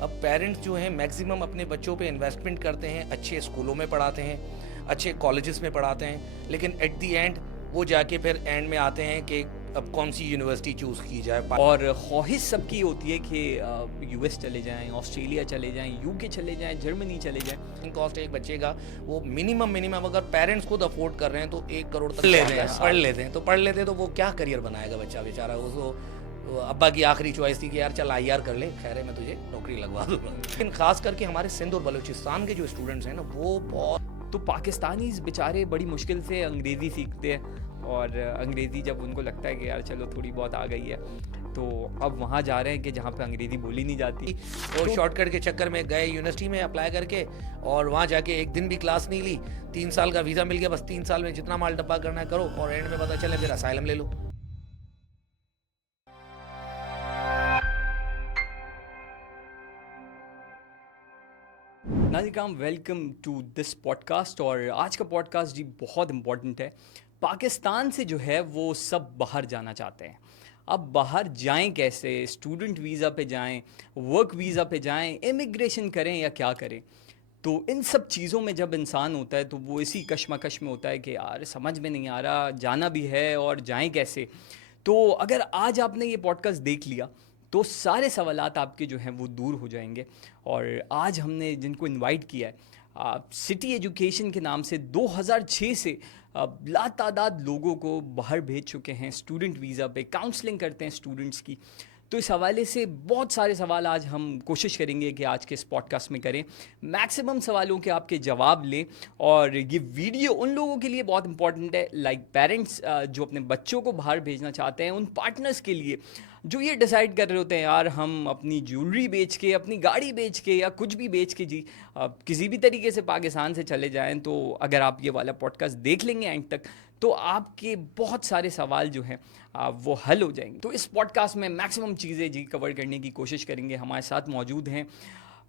अब पेरेंट्स जो हैं मैक्सिमम अपने बच्चों पे इन्वेस्टमेंट करते हैं, अच्छे स्कूलों में पढ़ाते हैं, अच्छे कॉलेजेस में पढ़ाते हैं, लेकिन एट दी एंड वो जाके फिर एंड में आते हैं कि अब कौन सी यूनिवर्सिटी चूज़ की जाए। और ख्वाहिश सबकी होती है कि यूएस चले जाएं, ऑस्ट्रेलिया चले जाएं, यूके चले जाएं, जर्मनी चले जाएं। कॉस्ट एक बच्चे का वो मिनिमम अगर पेरेंट्स खुद अफोर्ड कर रहे हैं तो 1 करोड़ तक पढ़ लेते हैं तो वो क्या करियर बनाएगा बच्चा बेचारा। उसको अब्बा की आखिरी चॉइस थी कि यार चल आईआर कर ले, खैर है मैं तुझे नौकरी लगवा दूंगा। लेकिन खास करके हमारे सिंध और बलूचिस्तान के जो स्टूडेंट्स हैं ना वो बहुत तो पाकिस्तानीज़ बेचारे बड़ी मुश्किल से अंग्रेज़ी सीखते हैं, और अंग्रेज़ी जब उनको लगता है कि यार चलो थोड़ी बहुत आ गई है तो अब वहाँ जा रहे हैं कि जहाँ पे अंग्रेज़ी बोली नहीं जाती। और शॉर्टकट के चक्कर में गए यूनिवर्सिटी में अप्लाई करके और वहाँ जाके एक दिन भी क्लास नहीं ली, 3 साल का वीज़ा मिल गया, बस 3 साल में जितना माल डब्बा करना है करो और एंड में पता चले फिर असाइलम ले लो। नाज़िकाम, वेलकम टू दिस पॉडकास्ट। और आज का पॉडकास्ट जी बहुत इम्पोर्टेंट है। पाकिस्तान से जो है वो सब बाहर जाना चाहते हैं। अब बाहर जाएं कैसे? स्टूडेंट वीज़ा पे जाएं, वर्क वीज़ा पे जाएं, इमिग्रेशन करें या क्या करें? तो इन सब चीज़ों में जब इंसान होता है तो वो इसी कश्मकश में होता है कि यार समझ में नहीं आ रहा, जाना भी है और जाएं कैसे। तो अगर आज आपने ये पॉडकास्ट देख लिया तो सारे सवालात आपके जो हैं वो दूर हो जाएंगे। और आज हमने जिनको इनवाइट किया है सिटी एजुकेशन के नाम से 2006 से लातादाद लोगों को बाहर भेज चुके हैं स्टूडेंट वीज़ा पे, काउंसलिंग करते हैं स्टूडेंट्स की। तो इस हवाले से बहुत सारे सवाल आज हम कोशिश करेंगे कि आज के इस पॉडकास्ट में करें, मैक्सिमम सवालों के आपके जवाब लें। और ये वीडियो उन लोगों के लिए बहुत इंपॉर्टेंट है, लाइक पेरेंट्स जो अपने बच्चों को बाहर भेजना चाहते हैं, उन पार्टनर्स के लिए जो ये डिसाइड कर रहे होते हैं यार हम अपनी ज्वेलरी बेच के, अपनी गाड़ी बेच के या कुछ भी बेच के जी किसी भी तरीके से पाकिस्तान से चले जाएं। तो अगर आप ये वाला पॉडकास्ट देख लेंगे एंड तक तो आपके बहुत सारे सवाल जो हैं वो हल हो जाएंगे। तो इस पॉडकास्ट में मैक्सिमम चीज़ें जी कवर करने की कोशिश करेंगे। हमारे साथ मौजूद हैं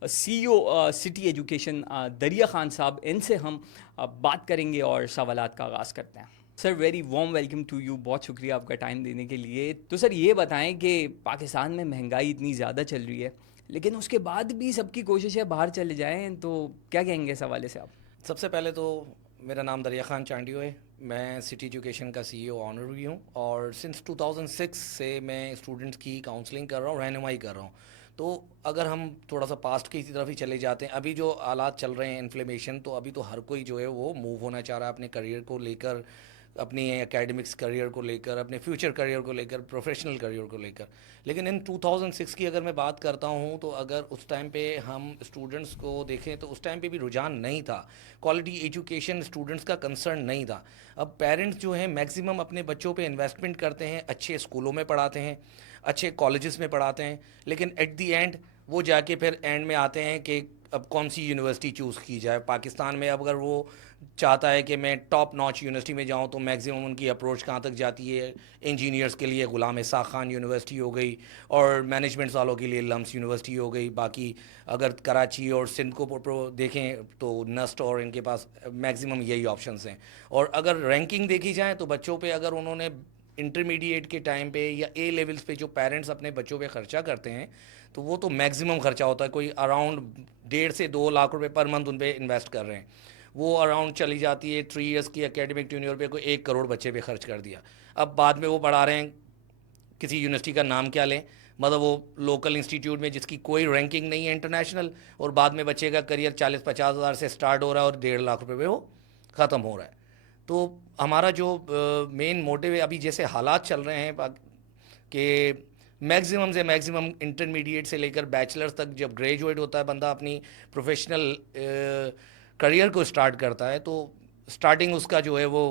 CEO सिटी एजुकेशन दरिया खान साहब। इनसे हम बात करेंगे और सवालात का आगाज़ करते हैं। Sir, very warm welcome to you, बहुत शुक्रिया आपका टाइम देने के लिए। तो सर ये बताएं कि पाकिस्तान में महंगाई इतनी ज़्यादा चल रही है लेकिन उसके बाद भी सबकी कोशिश है बाहर चले जाएं, तो क्या कहेंगे इस हवाले से आप? सबसे पहले तो मेरा नाम दरिया खान चांडियो है, मैं सिटी एजुकेशन का CEO ऑनररी हूँ और सिंस 2006 से मैं स्टूडेंट्स की काउंसलिंग कर रहा हूँ, रहनुमाई कर रहा हूँ। तो अगर हम थोड़ा सा पास्ट की तरफ ही चले जाते हैं, अभी जो हालात चल रहे हैं इन्फ्लेमेशन, तो अभी तो हर कोई जो है वो मूव होना चाह रहा है अपने करियर को लेकर, अपनी एकेडमिक्स करियर को लेकर, अपने फ्यूचर करियर को लेकर, प्रोफेशनल करियर को लेकर। लेकिन इन 2006 की अगर मैं बात करता हूँ तो अगर उस टाइम पे हम स्टूडेंट्स को देखें तो उस टाइम पे भी रुझान नहीं था, क्वालिटी एजुकेशन स्टूडेंट्स का कंसर्न नहीं था। अब पेरेंट्स जो हैं मैक्सिमम अपने बच्चों पे इन्वेस्टमेंट करते हैं, अच्छे स्कूलों में पढ़ाते हैं, अच्छे कॉलेजेस में पढ़ाते हैं, लेकिन एट दी एंड वो जाके फिर एंड में आते हैं कि अब कौन सी यूनिवर्सिटी चूज़ की जाए। पाकिस्तान में अब अगर वो चाहता है कि मैं टॉप नॉच यूनिवर्सिटी में जाऊं तो मैक्सिमम उनकी अप्रोच कहाँ तक जाती है, इंजीनियर्स के लिए गुलाम इसाक खान यूनिवर्सिटी हो गई और मैनेजमेंट वालों के लिए लम्स यूनिवर्सिटी हो गई। बाकी अगर कराची और सिंध को देखें तो नस्ट और इनके पास मैक्सिमम यही ऑप्शंस हैं। और अगर रैंकिंग देखी जाए तो बच्चों पे अगर उन्होंने इंटरमीडिएट के टाइम पे या A लेवल्स पे जो पेरेंट्स अपने बच्चों पे खर्चा करते हैं तो वो तो मैक्सिमम खर्चा होता है, कोई अराउंड 1.5 से 2 लाख रुपए पर मंथ उन पे इन्वेस्ट कर रहे हैं। वो अराउंड चली जाती है 3 इयर्स की एकेडमिक ट्यूनियर पे, कोई 1 करोड़ बच्चे पे खर्च कर दिया। अब बाद में वो पढ़ा रहे हैं, किसी यूनिवर्सिटी का नाम क्या लें, मतलब वो लोकल इंस्टीट्यूट में जिसकी कोई रैंकिंग नहीं है इंटरनेशनल, और बाद में बच्चे का करियर 40-50 हज़ार से स्टार्ट हो रहा है और 1.5 लाख रुपये में वो ख़त्म हो रहा है। तो हमारा जो मेन मोटिव है, अभी जैसे हालात चल रहे हैं कि मैक्सिमम से मैक्सिमम इंटरमीडिएट से लेकर बैचलर्स तक जब ग्रेजुएट होता है बंदा, अपनी प्रोफेशनल करियर को स्टार्ट करता है, तो स्टार्टिंग उसका जो है वो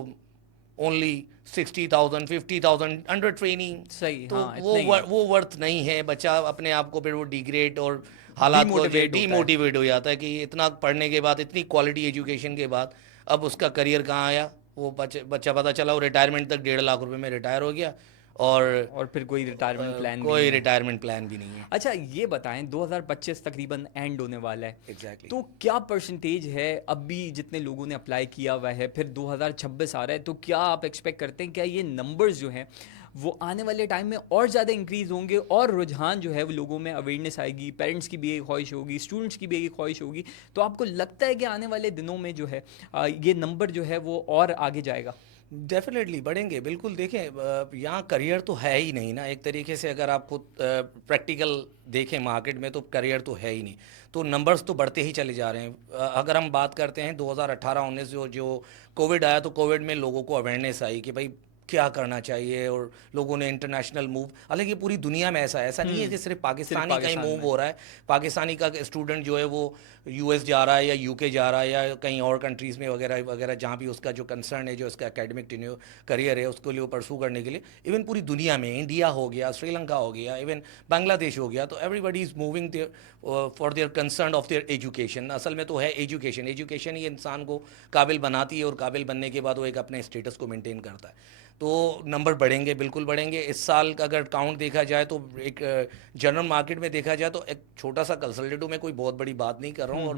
ओनली 60,000 50,000 अंडर ट्रेनिंग। सही, तो हाँ, इतना ही है। वो वर्थ नहीं है। बच्चा अपने आप को फिर वो डिग्रेड और हालात को डीमोटिवेट होता है। डीमोटिवेट हो जाता है कि इतना पढ़ने के बाद, इतनी क्वालिटी एजुकेशन के बाद अब उसका करियर कहाँ आया। वो बच्चा पता चला वो रिटायरमेंट तक 1.5 लाख रुपए में रिटायर हो गया और और फिर कोई रिटायरमेंट प्लान भी कोई नहीं है। रिटायरमेंट प्लान भी नहीं है। अच्छा, ये बताएं 2025 तकरीबन एंड होने वाला है, एग्जैक्टली तो क्या परसेंटेज है अभी जितने लोगों ने अप्लाई किया हुआ है, फिर 2026 आ रहा है, तो क्या आप एक्सपेक्ट करते हैं क्या ये नंबर्स जो हैं वो आने वाले टाइम में और ज़्यादा इंक्रीज़ होंगे और रुझान जो है वो लोगों में अवेयरनेस आएगी, पेरेंट्स की भी एक ख्वाहिश होगी, स्टूडेंट्स की भी एक ख्वाहिश होगी। तो आपको लगता है कि आने वाले दिनों में जो है ये नंबर जो है वो और आगे जाएगा? डेफिनेटली बढ़ेंगे, बिल्कुल। देखें, यहाँ करियर तो है ही नहीं ना, एक तरीके से अगर आप खुद प्रैक्टिकल देखें मार्केट में, तो करियर तो है ही नहीं। तो नंबर्स तो बढ़ते ही चले जा रहे हैं। अगर हम बात करते हैं 2018-19 जो जो कोविड आया, तो कोविड में लोगों को अवेयरनेस आई कि भाई क्या करना चाहिए, और लोगों ने इंटरनेशनल मूव, हालांकि पूरी दुनिया में ऐसा नहीं है कि सिर्फ सिर्फ पाकिस्तानी का ही पाकिस्तान मूव में। हो रहा है। पाकिस्तानी का स्टूडेंट जो है वो यूएस जा रहा है या यूके जा रहा है या कहीं और कंट्रीज़ में वगैरह वगैरह, जहाँ भी उसका जो कंसर्न है, जो उसका एकेडमिक करियर है, उसको लिए वो परसू करने के लिए, इवन पूरी दुनिया में, इंडिया हो गया, श्रीलंका हो गया, इवन बांग्लादेश हो गया, तो everybody is moving there for their concern of their education. असल में तो है एजुकेशन, एजुकेशन ही इंसान को काबिल बनाती है, और काबिल बनने के बाद वो एक अपने स्टेटस को मेंटेन करता है। तो नंबर बढ़ेंगे, बिल्कुल बढ़ेंगे। इस साल का अगर काउंट देखा जाए, तो एक जनरल मार्केट में देखा जाए, तो एक छोटा सा कंसल्टेटिव, मैं कोई बहुत बड़ी बात नहीं कर रहा हूँ और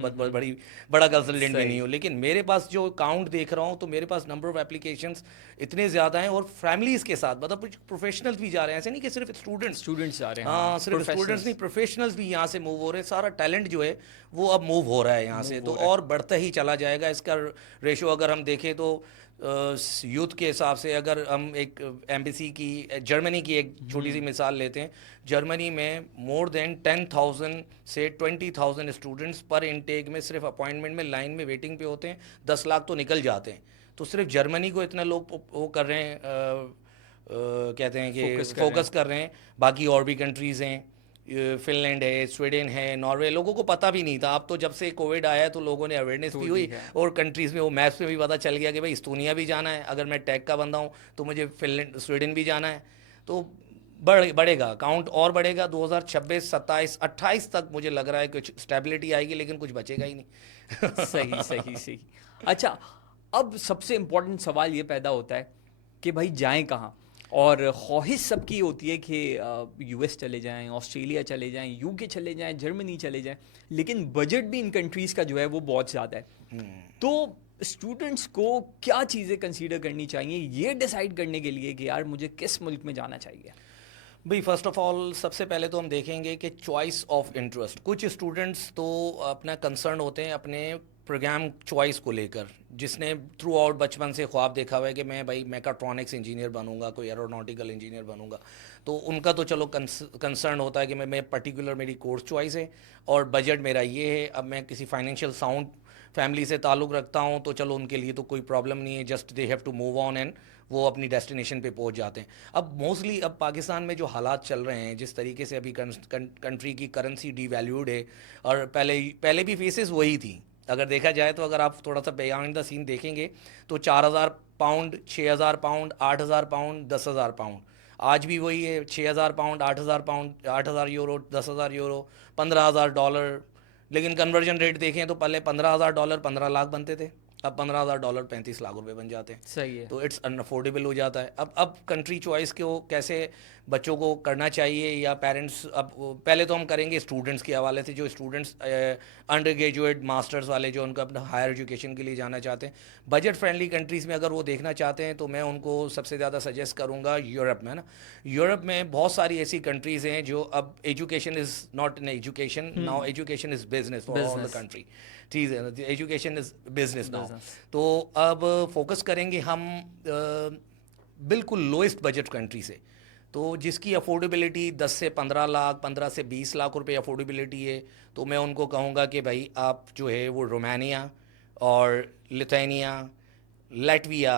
बड़ा कंसल्टेंट भी सही। नहीं हूँ, लेकिन मेरे पास जो काउंट देख रहा हूँ, तो मेरे पास नंबर ऑफ एप्लीकेशंस इतने ज़्यादा हैं, और फैमिलीज़ के साथ, मतलब कुछ प्रोफेशनल्स भी जा रहे हैं, ऐसे नहीं कि सिर्फ स्टूडेंट्स। स्टूडेंट्स आ रहे हैं, हाँ, हाँ, सिर्फ स्टूडेंट्स नहीं, प्रोफेशनल्स प्रोफेशनल्स भी यहाँ से मूव हो रहे हैं। सारा टैलेंट जो है वो अब मूव हो रहा है यहाँ से, मूव तो हो रहा है। और बढ़ता ही चला जाएगा। इसका रेशो अगर हम देखें, तो यूथ के हिसाब से अगर हम एक एम्बेसी की, जर्मनी की एक छोटी सी मिसाल लेते हैं, जर्मनी में मोर देन 10,000 से 20,000 स्टूडेंट्स पर इनटेक में सिर्फ अपॉइंटमेंट में लाइन में वेटिंग पे होते हैं। 10 लाख तो निकल जाते हैं। तो सिर्फ जर्मनी को इतना लोग वो कर रहे हैं, कहते हैं फोकस कि कर रहे हैं। फोकस कर रहे हैं। बाकी और भी कंट्रीज़ हैं, फिनलैंड है, स्वीडन है, नॉर्वे। लोगों को पता भी नहीं था। अब तो जब से कोविड आया है, तो लोगों ने अवेयरनेस भी तो दी हुई, है। और कंट्रीज़ में वो मैप्स में भी पता चल गया कि भाई इस्तोनिया भी जाना है, अगर मैं टेक का बंदा हूँ तो मुझे फिनलैंड, स्वीडन भी जाना है। तो बढ़ेगा, काउंट और बढ़ेगा। 2026, 27, 28 तक मुझे लग रहा है कुछ स्टेबिलिटी आएगी, लेकिन कुछ बचेगा ही सही, नहीं। सही, सही। अच्छा, अब सबसे इम्पोर्टेंट सवाल ये पैदा होता है कि भाई जाएँ कहाँ? और ख्वाहिश सबकी होती है कि यूएस चले जाएँ, ऑस्ट्रेलिया चले जाएँ, यूके चले जाएँ, जर्मनी चले जाएँ, लेकिन बजट भी इन कंट्रीज़ का जो है वो बहुत ज़्यादा है। तो स्टूडेंट्स को क्या चीज़ें कंसीडर करनी चाहिए ये डिसाइड करने के लिए कि यार मुझे किस मुल्क में जाना चाहिए? भाई, फर्स्ट ऑफ ऑल सबसे पहले तो हम देखेंगे कि चॉइस ऑफ इंटरेस्ट। कुछ स्टूडेंट्स तो अपना कंसर्न होते हैं अपने प्रोग्राम चॉइस को लेकर, जिसने थ्रू आउट बचपन से ख्वाब देखा हुआ है कि मैं भाई मैकाट्रॉनिक्स इंजीनियर बनूंगा, कोई एरोनॉटिकल इंजीनियर बनूंगा। तो उनका तो चलो कंसर्न होता है कि मैं पर्टिकुलर, मेरी कोर्स चॉइस है और बजट मेरा ये है। अब मैं किसी फाइनेंशियल साउंड फैमिली से ताल्लुक़ रखता हूँ, तो चलो उनके लिए तो कोई प्रॉब्लम नहीं है, just they have to move on and वो अपनी डेस्टिनेशन पे पहुंच जाते हैं। अब मोस्टली अब पाकिस्तान में जो हालात चल रहे हैं, जिस तरीके से अभी कंट्री की करेंसी डीवैल्यूड है, और पहले भी फेसेस वही थी। अगर देखा जाए, तो अगर आप थोड़ा सा बिहाइंड द सीन देखेंगे, तो 4,000 पाउंड, 6,000 पाउंड, 8,000 पाउंड, 10,000 पाउंड। आज भी वही है, 6,000 पाउंड, 8,000 पाउंड, 8,000 यूरो, 10,000 यूरो, $15,000। लेकिन कन्वर्जन रेट देखें, तो पहले $15,000 15 लाख बनते थे, अब $15,000 35 लाख रुपए बन जाते हैं। सही है। तो इट्स अनअफोर्डेबल हो जाता है। अब कंट्री चॉइस को कैसे बच्चों को करना चाहिए, या पेरेंट्स, अब पहले तो हम करेंगे स्टूडेंट्स के हवाले से। जो स्टूडेंट्स अंडर ग्रेजुएट, मास्टर्स वाले, जो उनका अपना हायर एजुकेशन के लिए जाना चाहते हैं, बजट फ्रेंडली कंट्रीज़ में अगर वो देखना चाहते हैं, तो मैं उनको सबसे ज़्यादा सजेस्ट करूँगा यूरोप में ना। यूरोप में बहुत सारी ऐसी कंट्रीज़ हैं जो अब education is not in education now, education is business for all the business. Country. ठीक है, education is business now. Business. तो अब फोकस करेंगे हम बिल्कुल लोएस्ट बजट कंट्री से, तो जिसकी अफोर्डेबिलिटी 10 से 15 लाख, 15 से 20 लाख रुपए अफोर्डेबिलिटी है। तो मैं उनको कहूँगा कि भाई आप जो है वो रोमानिया और लिथुआनिया, लैटविया,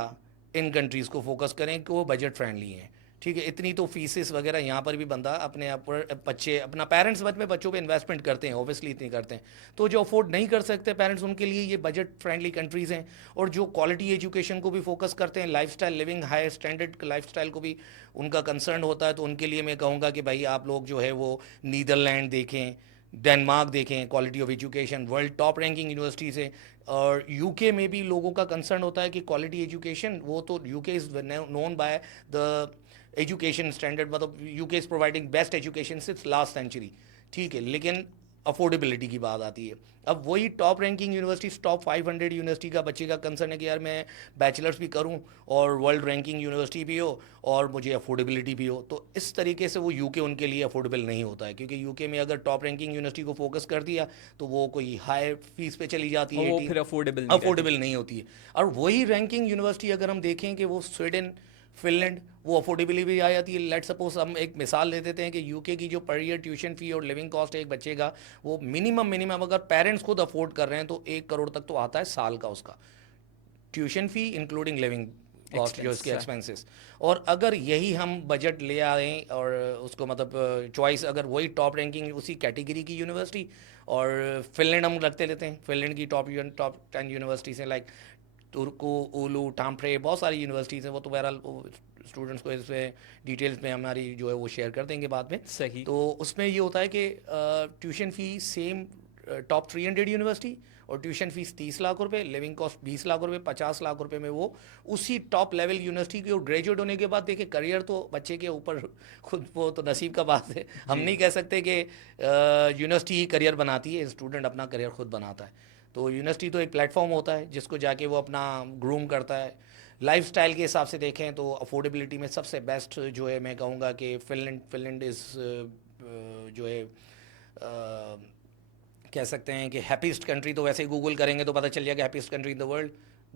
इन कंट्रीज़ को फोकस करें कि वो बजट फ्रेंडली हैं। ठीक है, इतनी तो फीसेस वगैरह यहाँ पर भी बंदा अपने आप पर, बच्चे अपना पेरेंट्स में बच्चों पे इन्वेस्टमेंट करते हैं, ऑब्वियसली इतनी करते हैं। तो जो अफोर्ड नहीं कर सकते पेरेंट्स, उनके लिए ये बजट फ्रेंडली कंट्रीज़ हैं। और जो क्वालिटी एजुकेशन को भी फोकस करते हैं, lifestyle living, high standard lifestyle को भी उनका कंसर्न होता है, तो उनके लिए मैं कहूँगा कि भाई आप लोग जो है वो नीदरलैंड देखें, डेनमार्क देखें, quality of education world top ranking universities है। और यूके में भी लोगों का कंसर्न होता है कि क्वालिटी एजुकेशन, वो तो UK is known by the education standard, मतलब UK is providing best education since last century. ठीक है, लेकिन अफोर्डेबिलिटी की बात आती है। अब वही top ranking university, top 500 university का बच्चे का कंसर्न है कि यार मैं बैचलर्स भी करूं और वर्ल्ड रैंकिंग यूनिवर्सिटी भी हो और मुझे अफोर्डेबिलिटी भी हो, तो इस तरीके से वो यूके उनके लिए अफोर्डेबल नहीं होता है, क्योंकि यूके में अगर टॉप रैंकिंग यूनिवर्सिटी को फोकस कर दिया तो वो कोई हाई फीस पे चली जाती और है, वो 18, फिर अफोर्डेबल नहीं रहती। अफोर्डेबल नहीं होती है। और वही रैंकिंग यूनिवर्सिटी अगर हम देखें कि वो स्वीडन, फिनलैंड, वो अफोर्डेबली भी आ जाती है। लेट सपोज हम एक मिसाल ले देते हैं कि यूके की जो पर ईयर ट्यूशन फी और लिविंग कॉस्ट है एक बच्चे का, वो मिनिमम अगर पेरेंट्स खुद अफोर्ड कर रहे हैं तो 1 करोड़ तक तो आता है साल का उसका tuition fee including living cost, जो एक्सपेंस इसके है। एक्सपेंसेस। और अगर यही हम बजट ले आए और उसको मतलब चॉइस अगर वही टॉप रैंकिंग उसी कैटेगरी की यूनिवर्सिटी, और फिनलैंड हम रखते लेते हैं, फिनलैंड की टॉप 10 यूनिवर्सिटीज़ हैं, लाइक तुर्को, ओलू, टाम्प्रे, बहुत सारी यूनिवर्सिटीज़ हैं। वो तो बहरहाल स्टूडेंट्स को इसमें डिटेल्स में हमारी जो है वो शेयर कर देंगे बाद में। सही। तो उसमें ये होता है कि tuition fee same top 300 university, और ट्यूशन फीस 30 लाख रुपए, लिविंग कॉस्ट 20 लाख रुपए, 50 लाख रुपए में वो उसी टॉप लेवल यूनिवर्सिटी की। और ग्रेजुएट होने के बाद देखिए करियर तो बच्चे के ऊपर खुद, वो तो नसीब का बात है। हम जी। नहीं कह सकते कि यूनिवर्सिटी ही करियर बनाती है, स्टूडेंट अपना करियर खुद बनाता है। तो यूनिवर्सिटी तो एक प्लेटफॉर्म होता है जिसको जाके वो अपना ग्रूम करता है। लाइफ स्टाइल के हिसाब से देखें तो अफोर्डेबिलिटी में सबसे बेस्ट जो है मैं कहूँगा कि फिनलैंड इज़ जो है कह सकते हैं कि हैप्पीस्ट कंट्री। तो वैसे ही गूगल करेंगे तो पता चल जाएगा happiest country in the world,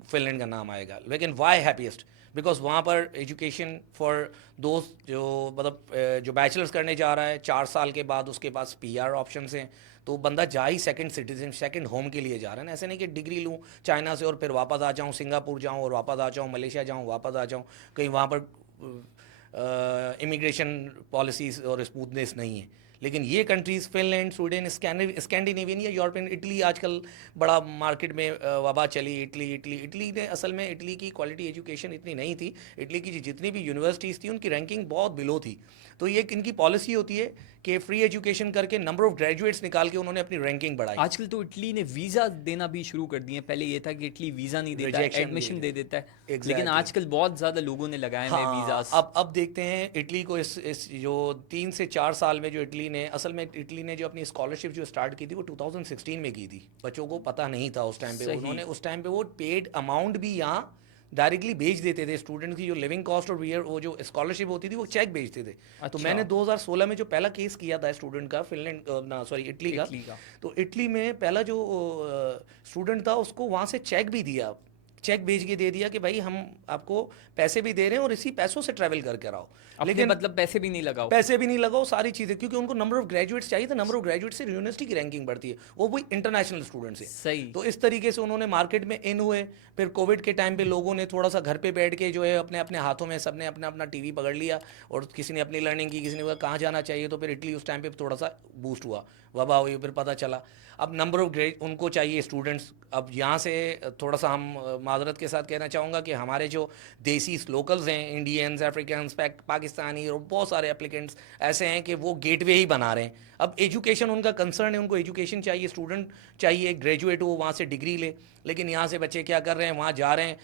Finland का नाम आएगा। लेकिन वाई हैप्पीस्ट? बिकॉज वहाँ पर एजुकेशन फॉर दोस्त जो मतलब जो बैचलर्स करने जा रहा है 4 साल के बाद उसके पास पीआर ऑप्शंस हैं, तो बंदा जा ही सेकंड सिटीजन, सेकंड होम के लिए जा रहा है ना। ऐसे नहीं कि डिग्री लूँ चाइना से और फिर वापस आ जाऊँ, सिंगापुर जाऊँ और वापस आ जाऊँ, मलेशिया जाऊँ वापस आ जाऊँ, कहीं वहाँ पर इमिग्रेशन पॉलिसीज़ और स्मूथनेस नहीं है। लेकिन ये कंट्रीज़ फिनलैंड, स्वीडन, स्कैंडिनेवियन या यूरोपियन, इटली आजकल बड़ा मार्केट में वबा चली। इटली ने असल में, इटली की क्वालिटी एजुकेशन इतनी नहीं थी। इटली की जितनी भी यूनिवर्सिटीज़ थी उनकी रैंकिंग बहुत बिलो थी। तो ये इनकी पॉलिसी होती है कि फ्री एजुकेशन करके नंबर ऑफ ग्रेजुएट्स निकाल के उन्होंने अपनी रैंकिंग बढ़ाई। आजकल तो इटली ने वीज़ा देना भी शुरू कर दिए हैं। पहले ये था कि इटली वीज़ा नहीं देता है, रिजेक्शन एडमिशन दे देता है। लेकिन एग्जैक्टली। आजकल बहुत ज़्यादा लोगों ने लगाए हुए हाँ, वीज़ास। अब देखते हैं इटली को, इस जो 3 से 4 साल में जो इटली ने, असल में इटली ने जो अपनी स्कॉलरशिप जो स्टार्ट की थी वो 2016 में की थी। बच्चों को पता नहीं था उस टाइम पे, सही। उन्होंने उस टाइम पे वो पेड अमाउंट भी यहाँ डायरेक्टली भेज देते थे। स्टूडेंट की जो लिविंग कॉस्ट और वीयर वो जो स्कॉलरशिप होती थी वो चेक भेजते थे। तो अच्छा। मैंने 2016 में जो पहला केस किया था स्टूडेंट का, फिनलैंड ना सॉरी इटली का, इटली का। तो इटली में पहला जो स्टूडेंट था उसको वहाँ से चेक भी दिया, चेक भेज के दे दिया कि भाई हम आपको पैसे भी दे रहे हैं और इसी पैसों से ट्रैवल करके आओ। अपने लेकिन मतलब पैसे भी नहीं लगाओ। पैसे भी नहीं लगाओ, सारी चीज़ें, क्योंकि उनको नंबर ऑफ ग्रेजुएट्स चाहिए था। नंबर ऑफ ग्रेजुएट से यूनिवर्सिटी की रैंकिंग बढ़ती है, वो भी इंटरनेशनल स्टूडेंट से। सही। तो इस तरीके से उन्होंने मार्केट में इन हुए। फिर कोविड के टाइम पे लोगों ने थोड़ा सा घर पे बैठ के जो है अपने अपने हाथों में सबने अपना अपना टीवी पकड़ लिया और किसी ने अपनी लर्निंग की, किसी ने बोला कहाँ जाना चाहिए। तो फिर इटली उस टाइम पे थोड़ा सा बूस्ट हुआ, वबा हुई, फिर पता चला। अब नंबर ऑफ ग्रेड उनको चाहिए स्टूडेंट्स। अब यहाँ से थोड़ा सा हम माजरत के साथ कहना चाहूँगा कि हमारे जो देसी लोकल्स हैं, इंडियंस, अफ्रीकन, पाकिस्तानी और बहुत सारे एप्लीकेंट्स ऐसे हैं कि वो गेटवे ही बना रहे हैं। अब एजुकेशन उनका कंसर्न है, उनको एजुकेशन चाहिए, स्टूडेंट चाहिए, ग्रेजुएट हो वहाँ से डिग्री ले। लेकिन यहाँ से बच्चे क्या कर रहे हैं, वहाँ जा रहे हैं,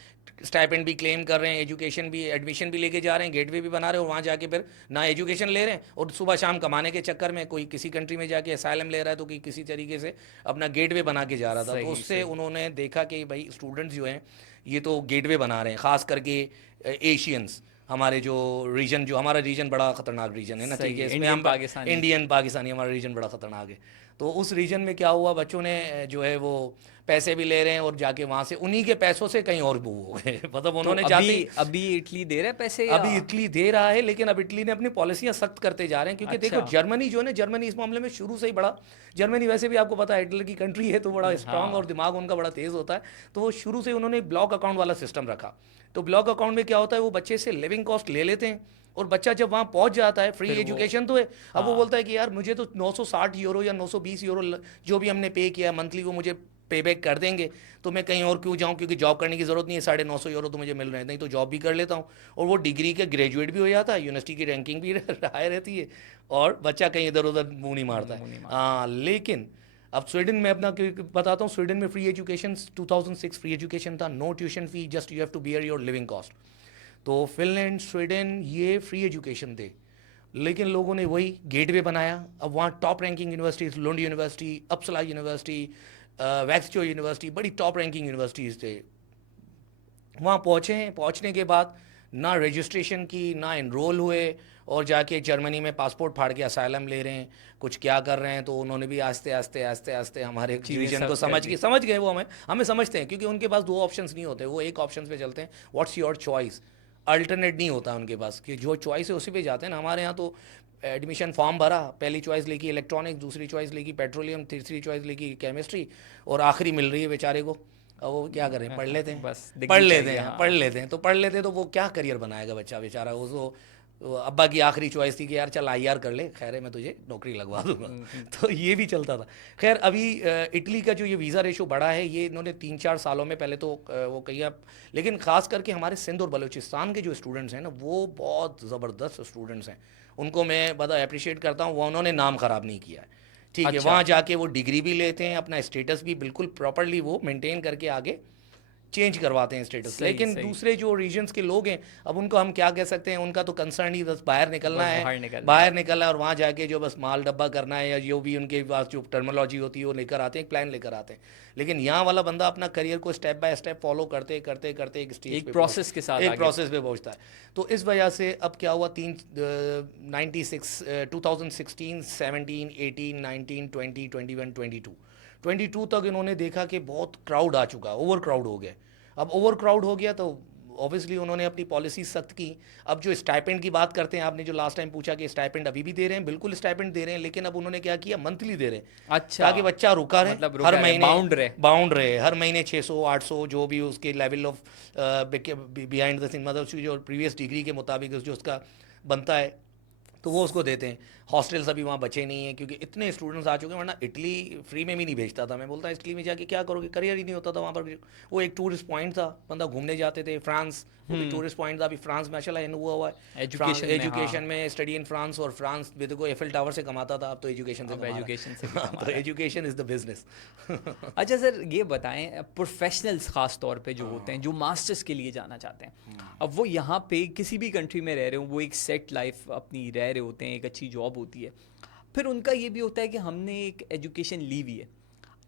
स्टाइपेंड भी क्लेम कर रहे हैं, एजुकेशन भी, एडमिशन भी लेके जा रहे हैं, गेटवे भी बना रहे हैं, और वहाँ जाके फिर ना एजुकेशन ले रहे हैं और सुबह शाम कमाने के चक्कर में कोई किसी कंट्री में जाके असाइलम ले रहा है तो कोई किसी तरीके से अपना गेटवे बना के जा रहा था। तो सही उससे सही। उन्होंने देखा कि भाई स्टूडेंट्स जो हैं ये तो गेटवे बना रहे हैं, ख़ास करके एशियंस। हमारे जो रीजन, जो हमारा रीजन बड़ा ख़तरनाक रीजन है ना, ठीक सही है, है, इसमें इंडियन हम पाकिस्तानी। इंडियन पाकिस्तानी, हमारा रीजन बड़ा ख़तरनाक है। तो उस रीजन में क्या हुआ, बच्चों ने जो है वो पैसे भी ले रहे हैं और जाके वहाँ से उन्हीं के पैसों से कहीं और मूव हो गए। मतलब तो उन्होंने अभी जाते ही, अभी इटली दे रहा है पैसे या? अभी इटली दे रहा है, लेकिन अब इटली ने अपनी पॉलिसियां सख्त करते जा रहे हैं। क्योंकि देखो अच्छा। जर्मनी जो है ना, जर्मनी इस मामले में शुरू से ही बड़ा, जर्मनी वैसे भी आपको पता है हिटलर की कंट्री है, तो बड़ा स्ट्रांग और हाँ। दिमाग उनका बड़ा तेज़ होता है। तो वो शुरू से उन्होंने ब्लॉक अकाउंट वाला सिस्टम रखा। तो ब्लॉक अकाउंट में क्या होता है, वो बच्चे से लिविंग कॉस्ट ले लेते हैं और बच्चा जब वहाँ पहुँच जाता है, फ्री फिर वो। एजुकेशन तो है, अब वो हाँ। बोलता है कि यार मुझे तो 960 यूरो या 920 यूरो जो भी हमने पे किया मंथली वो मुझे पे बैक कर देंगे, तो मैं कहीं और क्यों जाऊँ, क्योंकि जॉब करने की ज़रूरत नहीं है, 950 यूरो तो मुझे मिल रहे हैं, नहीं तो जॉब भी कर लेता हूँ। और वो डिग्री के ग्रेजुएट भी हो जाता है, यूनिवर्सिटी की रैंकिंग भी हाई रहती है और बच्चा कहीं इधर उधर मुँह नहीं मारता मुंह नहीं है। मारता। हाँ, लेकिन अब स्वीडन में अपना बताता हूँ, स्वीडन में फ्री एजुकेशन 2006 फ्री एजुकेशन था, no tuition fee, just you have to bear your living cost. तो फिनलैंड, स्वीडन ये फ्री एजुकेशन थे। लेकिन लोगों ने वही गेटवे बनाया। अब वहाँ top ranking universities, Lund university, Uppsala university, Vaxjo university, बड़ी टॉप रैंकिंग यूनिवर्सिटीज़ थे। वहाँ पहुँचे हैं, पहुँचने के बाद ना रजिस्ट्रेशन की, ना इनरोल हुए, और जाके जर्मनी में पासपोर्ट फाड़ के असाइलम ले रहे हैं, कुछ क्या कर रहे हैं। तो उन्होंने भी आस्ते आस्ते आस्ते आस्ते हमारे चीज़ें डिवीजन को सब कर दी। समझ गए। वो हमें हमें समझते हैं, क्योंकि उनके पास दो ऑप्शंस नहीं होते, वो एक ऑप्शन पे चलते हैं, व्हाट्स योर चॉइस। अल्टरनेट नहीं होता उनके पास कि जो चॉइस है उसी पे जाते हैं ना। हमारे यहाँ तो एडमिशन फॉर्म भरा, पहली चॉइस लिखी इलेक्ट्रॉनिक्स, दूसरी चॉइस लिखी पेट्रोलियम, तीसरी चॉइस लिखी केमिस्ट्री, और आखिरी मिल रही है बेचारे को। अब वो क्या करें, पढ़ लेते हैं, बस डिग्री चाहिए, पढ़ हाँ। लेते हैं। तो पढ़ लेते हैं, तो वो क्या करियर बनाएगा बच्चा बेचारा। वो अब्बा की आखिरी चॉइस थी कि यार चल आईआर कर ले, खैर है मैं तुझे नौकरी लगवा दूंगा। तो ये भी चलता था। खैर अभी इटली का जो ये वीज़ा रेशो बढ़ा है, ये इन्होंने 3-4 सालों में, पहले तो वो कहीं आप, लेकिन ख़ास करके हमारे सिंध और बलूचिस्तान के जो स्टूडेंट्स हैं ना, वो बहुत ज़बरदस्त स्टूडेंट्स हैं। उनको मैं बड़ा अप्रिशिएट करता हूँ, वो उन्होंने नाम ख़राब नहीं किया है। ठीक है, अच्छा। वहाँ जाके वो डिग्री भी लेते हैं, अपना स्टेटस भी बिल्कुल प्रॉपरली वो मेंटेन करके आगे चेंज करवाते हैं स्टेटस। सही लेकिन सही। दूसरे जो रीजन्स के लोग हैं, अब उनको हम क्या कह सकते हैं, उनका तो कंसर्न ही बस बाहर निकलना बस है, बाहर निकलना है। बाहर निकलना है, और वहाँ जाके जो बस माल डब्बा करना है, या जो भी उनके पास जो टर्मिनोलॉजी होती है वो लेकर आते हैं, एक प्लान लेकर आते हैं। लेकिन यहाँ वाला बंदा अपना करियर को स्टेप बाय स्टेप फॉलो करते करते करते एक स्टेज एक पे प्रोसेस के साथ एक आगे। प्रोसेस पे पहुँचता है। तो इस वजह से अब क्या हुआ, 2016, 17, 18, 19, 20, 21, 22 तक इन्होंने देखा कि बहुत क्राउड आ चुका, ओवर क्राउड हो गया। अब ओवर क्राउड हो गया तो ऑब्वियसली उन्होंने अपनी पॉलिसी सख्त की। अब जो स्टाइपेंड की बात करते हैं, आपने जो लास्ट टाइम पूछा कि स्टाइपेंड अभी भी दे रहे हैं, बिल्कुल स्टाइपेंड दे रहे हैं, लेकिन अब उन्होंने क्या किया, मंथली दे रहे हैं, अच्छा, ताकि बच्चा रुका रहे, मतलब हर रुका रहे, महीने बाउंड रहे। बाउंड रहे, हर महीने 600-800 जो भी उसके level of behind the scene, मतलब उसकी जो प्रीवियस डिग्री के मुताबिक जो उसका बनता है, तो वो उसको देते हैं। हॉस्टल्स अभी वहाँ बचे नहीं हैं, क्योंकि इतने स्टूडेंट्स आ चुके हैं, वरना इटली फ्री में भी नहीं भेजता था। मैं बोलता इटली में जाके क्या करोगे, करियर ही नहीं होता था वहाँ पर। वो एक टूरिस्ट पॉइंट था, बंदा घूमने जाते थे। फ्रांस, वो भी टूरिस्ट पॉइंट था। अभी फ्रांस माशाल्लाह इन हुआ है, एजुकेशन में, एजुकेशन हाँ। में, स्टडी इन फ्रांस। और फ्रांस भी देखो एफिल टावर से कमाता था, अब तो एजुकेशन से अब कमा रहा एजुकेशन से भी है। कमा तो रहा है। Education is the business. अच्छा सर, ये बताएं, प्रोफेशनल्स खास तौर पे जो होते हैं, जो मास्टर्स के लिए जाना चाहते हैं, अब वो यहाँ पे किसी भी कंट्री में रह रहे हो, वो एक सेट लाइफ अपनी रह रहे होते हैं, एक अच्छी जॉब होती है, फिर उनका ये भी होता है कि हमने एक एजुकेशन ली हुई है,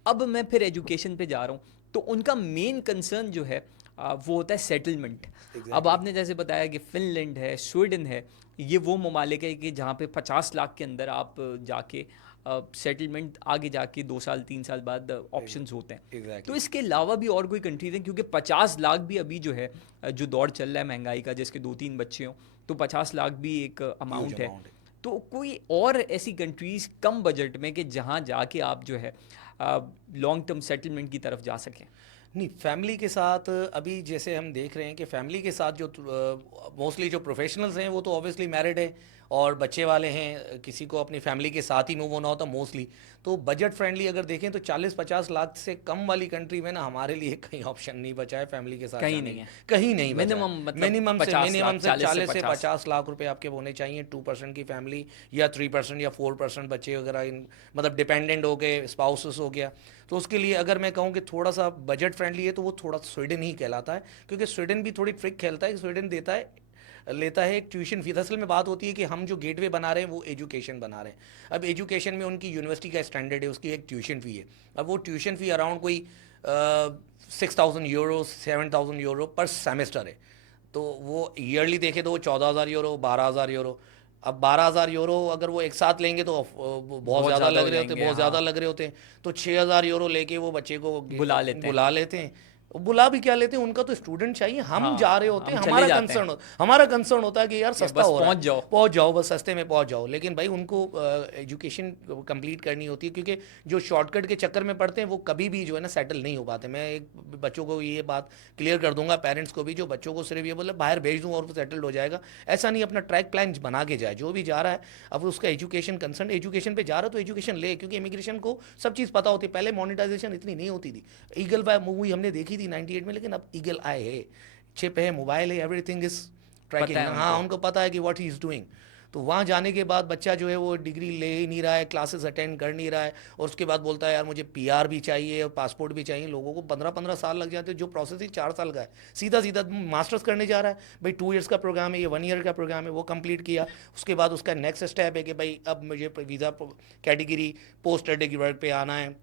अब मैं फिर एजुकेशन पे जा रहा हूँ, तो उनका मेन कंसर्न जो है वो होता है सेटलमेंट। अब एग्जैक्टली। आपने जैसे बताया कि फिनलैंड है, स्वीडन है, ये वो ममालिक है कि जहाँ पे 50 लाख के अंदर आप जाके सेटलमेंट आगे जाके 2 साल 3 साल बाद ऑप्शंस होते हैं। तो एग्जैक्टली। इसके अलावा भी और कोई कंट्रीज हैं, क्योंकि 50 लाख भी अभी जो है जो दौर चल रहा है महंगाई का, जिसके 2-3 बच्चे हों, तो 50 लाख भी एक अमाउंट है। अमाउंट है। तो कोई और ऐसी कंट्रीज कम बजट में कि जहाँ जाके आप जो है लॉन्ग टर्म सेटलमेंट की तरफ जा सकें? नहीं, फैमिली के साथ अभी जैसे हम देख रहे हैं कि फैमिली के साथ जो मोस्टली जो प्रोफेशनल्स हैं वो तो ऑब्वियसली मैरिड है और बच्चे वाले हैं, किसी को अपनी फैमिली के साथ ही मूव होना होता मोस्टली। तो बजट फ्रेंडली अगर देखें तो 40-50 लाख से कम वाली कंट्री में ना हमारे लिए कहीं ऑप्शन नहीं बचा है फैमिली के साथ कहीं जाने नहीं की। है। कहीं नहीं बचा है। मिनिमम मतलब मिनिमम 50 लाख, 40 से 40 से 50। 50 लाख रुपए आपके होने चाहिए। 2% की फैमिली या 3% या 4% बच्चे वगैरह मतलब डिपेंडेंट हो गए, स्पाउसेस हो गया। तो उसके लिए अगर मैं कहूँ कि थोड़ा सा बजट फ्रेंडली है तो वो थोड़ा स्वीडन ही कहलाता है, क्योंकि स्वीडन भी थोड़ी ट्रिक खेलता है कि स्वीडन लेता है एक ट्यूशन फीस। असल में बात होती है कि हम जो गेटवे बना रहे हैं वो एजुकेशन बना रहे हैं। अब एजुकेशन में उनकी यूनिवर्सिटी का स्टैंडर्ड है, उसकी एक ट्यूशन फ़ी है। अब वो ट्यूशन फ़ी अराउंड कोई 6,000 यूरो 7,000 यूरो पर सेमेस्टर है। तो वो ईयरली देखे तो वो 14,000 यूरो 12,000 यूरो। अब 12,000 यूरो अगर वो एक साथ लेंगे तो बहुत ज़्यादा ज़्यादा लग हो रहे होते, जाएंगे, बहुत हाँ। ज़्यादा लग रहे होते हैं। तो 6,000 यूरो लेके वो बच्चे को बुला लेते हैं। बुला लेते हैं। बुला भी क्या लेते हैं, उनका तो स्टूडेंट चाहिए, हम हाँ, जा रहे होते हम हैं। चले जाते हैं हमारा कंसर्न होता है कि यार कि सस्ता बस हो रहा पहुंच है, जाओ। पहुंच जाओ, बस सस्ते में पहुंच जाओ। लेकिन भाई उनको एजुकेशन कंप्लीट करनी होती है, क्योंकि जो शॉर्टकट के चक्कर में पड़ते हैं वो कभी भी जो है ना सेटल नहीं हो पाते। मैं एक बच्चों को ये बात क्लियर कर दूंगा, पेरेंट्स को भी, जो बच्चों को सिर्फ ये बोले बाहर भेज दूँ और वो सेटल्ड हो जाएगा, ऐसा नहीं। अपना ट्रैक प्लान बना के जाए, जो भी जा रहा है। अब उसका एजुकेशन कंसर्न, एजुकेशन पे जा रहा है तो एजुकेशन ले, क्योंकि इमिग्रेशन को सब चीज़ पता होती है। पहले मोनेटाइजेशन इतनी नहीं होती थी। ईगल मूवी हमने देखी थी 98 में, लेकिन अब ईगल आए है, चिप है, मोबाइल है, एवरीथिंग इज ट्रैकिंग। पता है हाँ, उनको। उनको पता है कि व्हाट ही इज़ डूइंग। तो वहाँ जाने के बाद बच्चा जो है वो डिग्री ले ही नहीं रहा है, क्लासेस अटेंड कर नहीं रहा है, और उसके बाद बोलता है यार मुझे पीआर भी चाहिए और पासपोर्ट भी चाहिए। लोगों को 15-15 साल लग जाते हैं, जो प्रोसेस ही 4 साल का है। सीधा सीधा मास्टर्स करने जा रहा है, भाई 2 ईयर्स का प्रोग्राम है, ये 1 ईयर का प्रोग्राम है, वो कंप्लीट किया, उसके बाद उसका नेक्स्ट स्टेप है कि भाई अब मुझे visa category post study work पे आना है,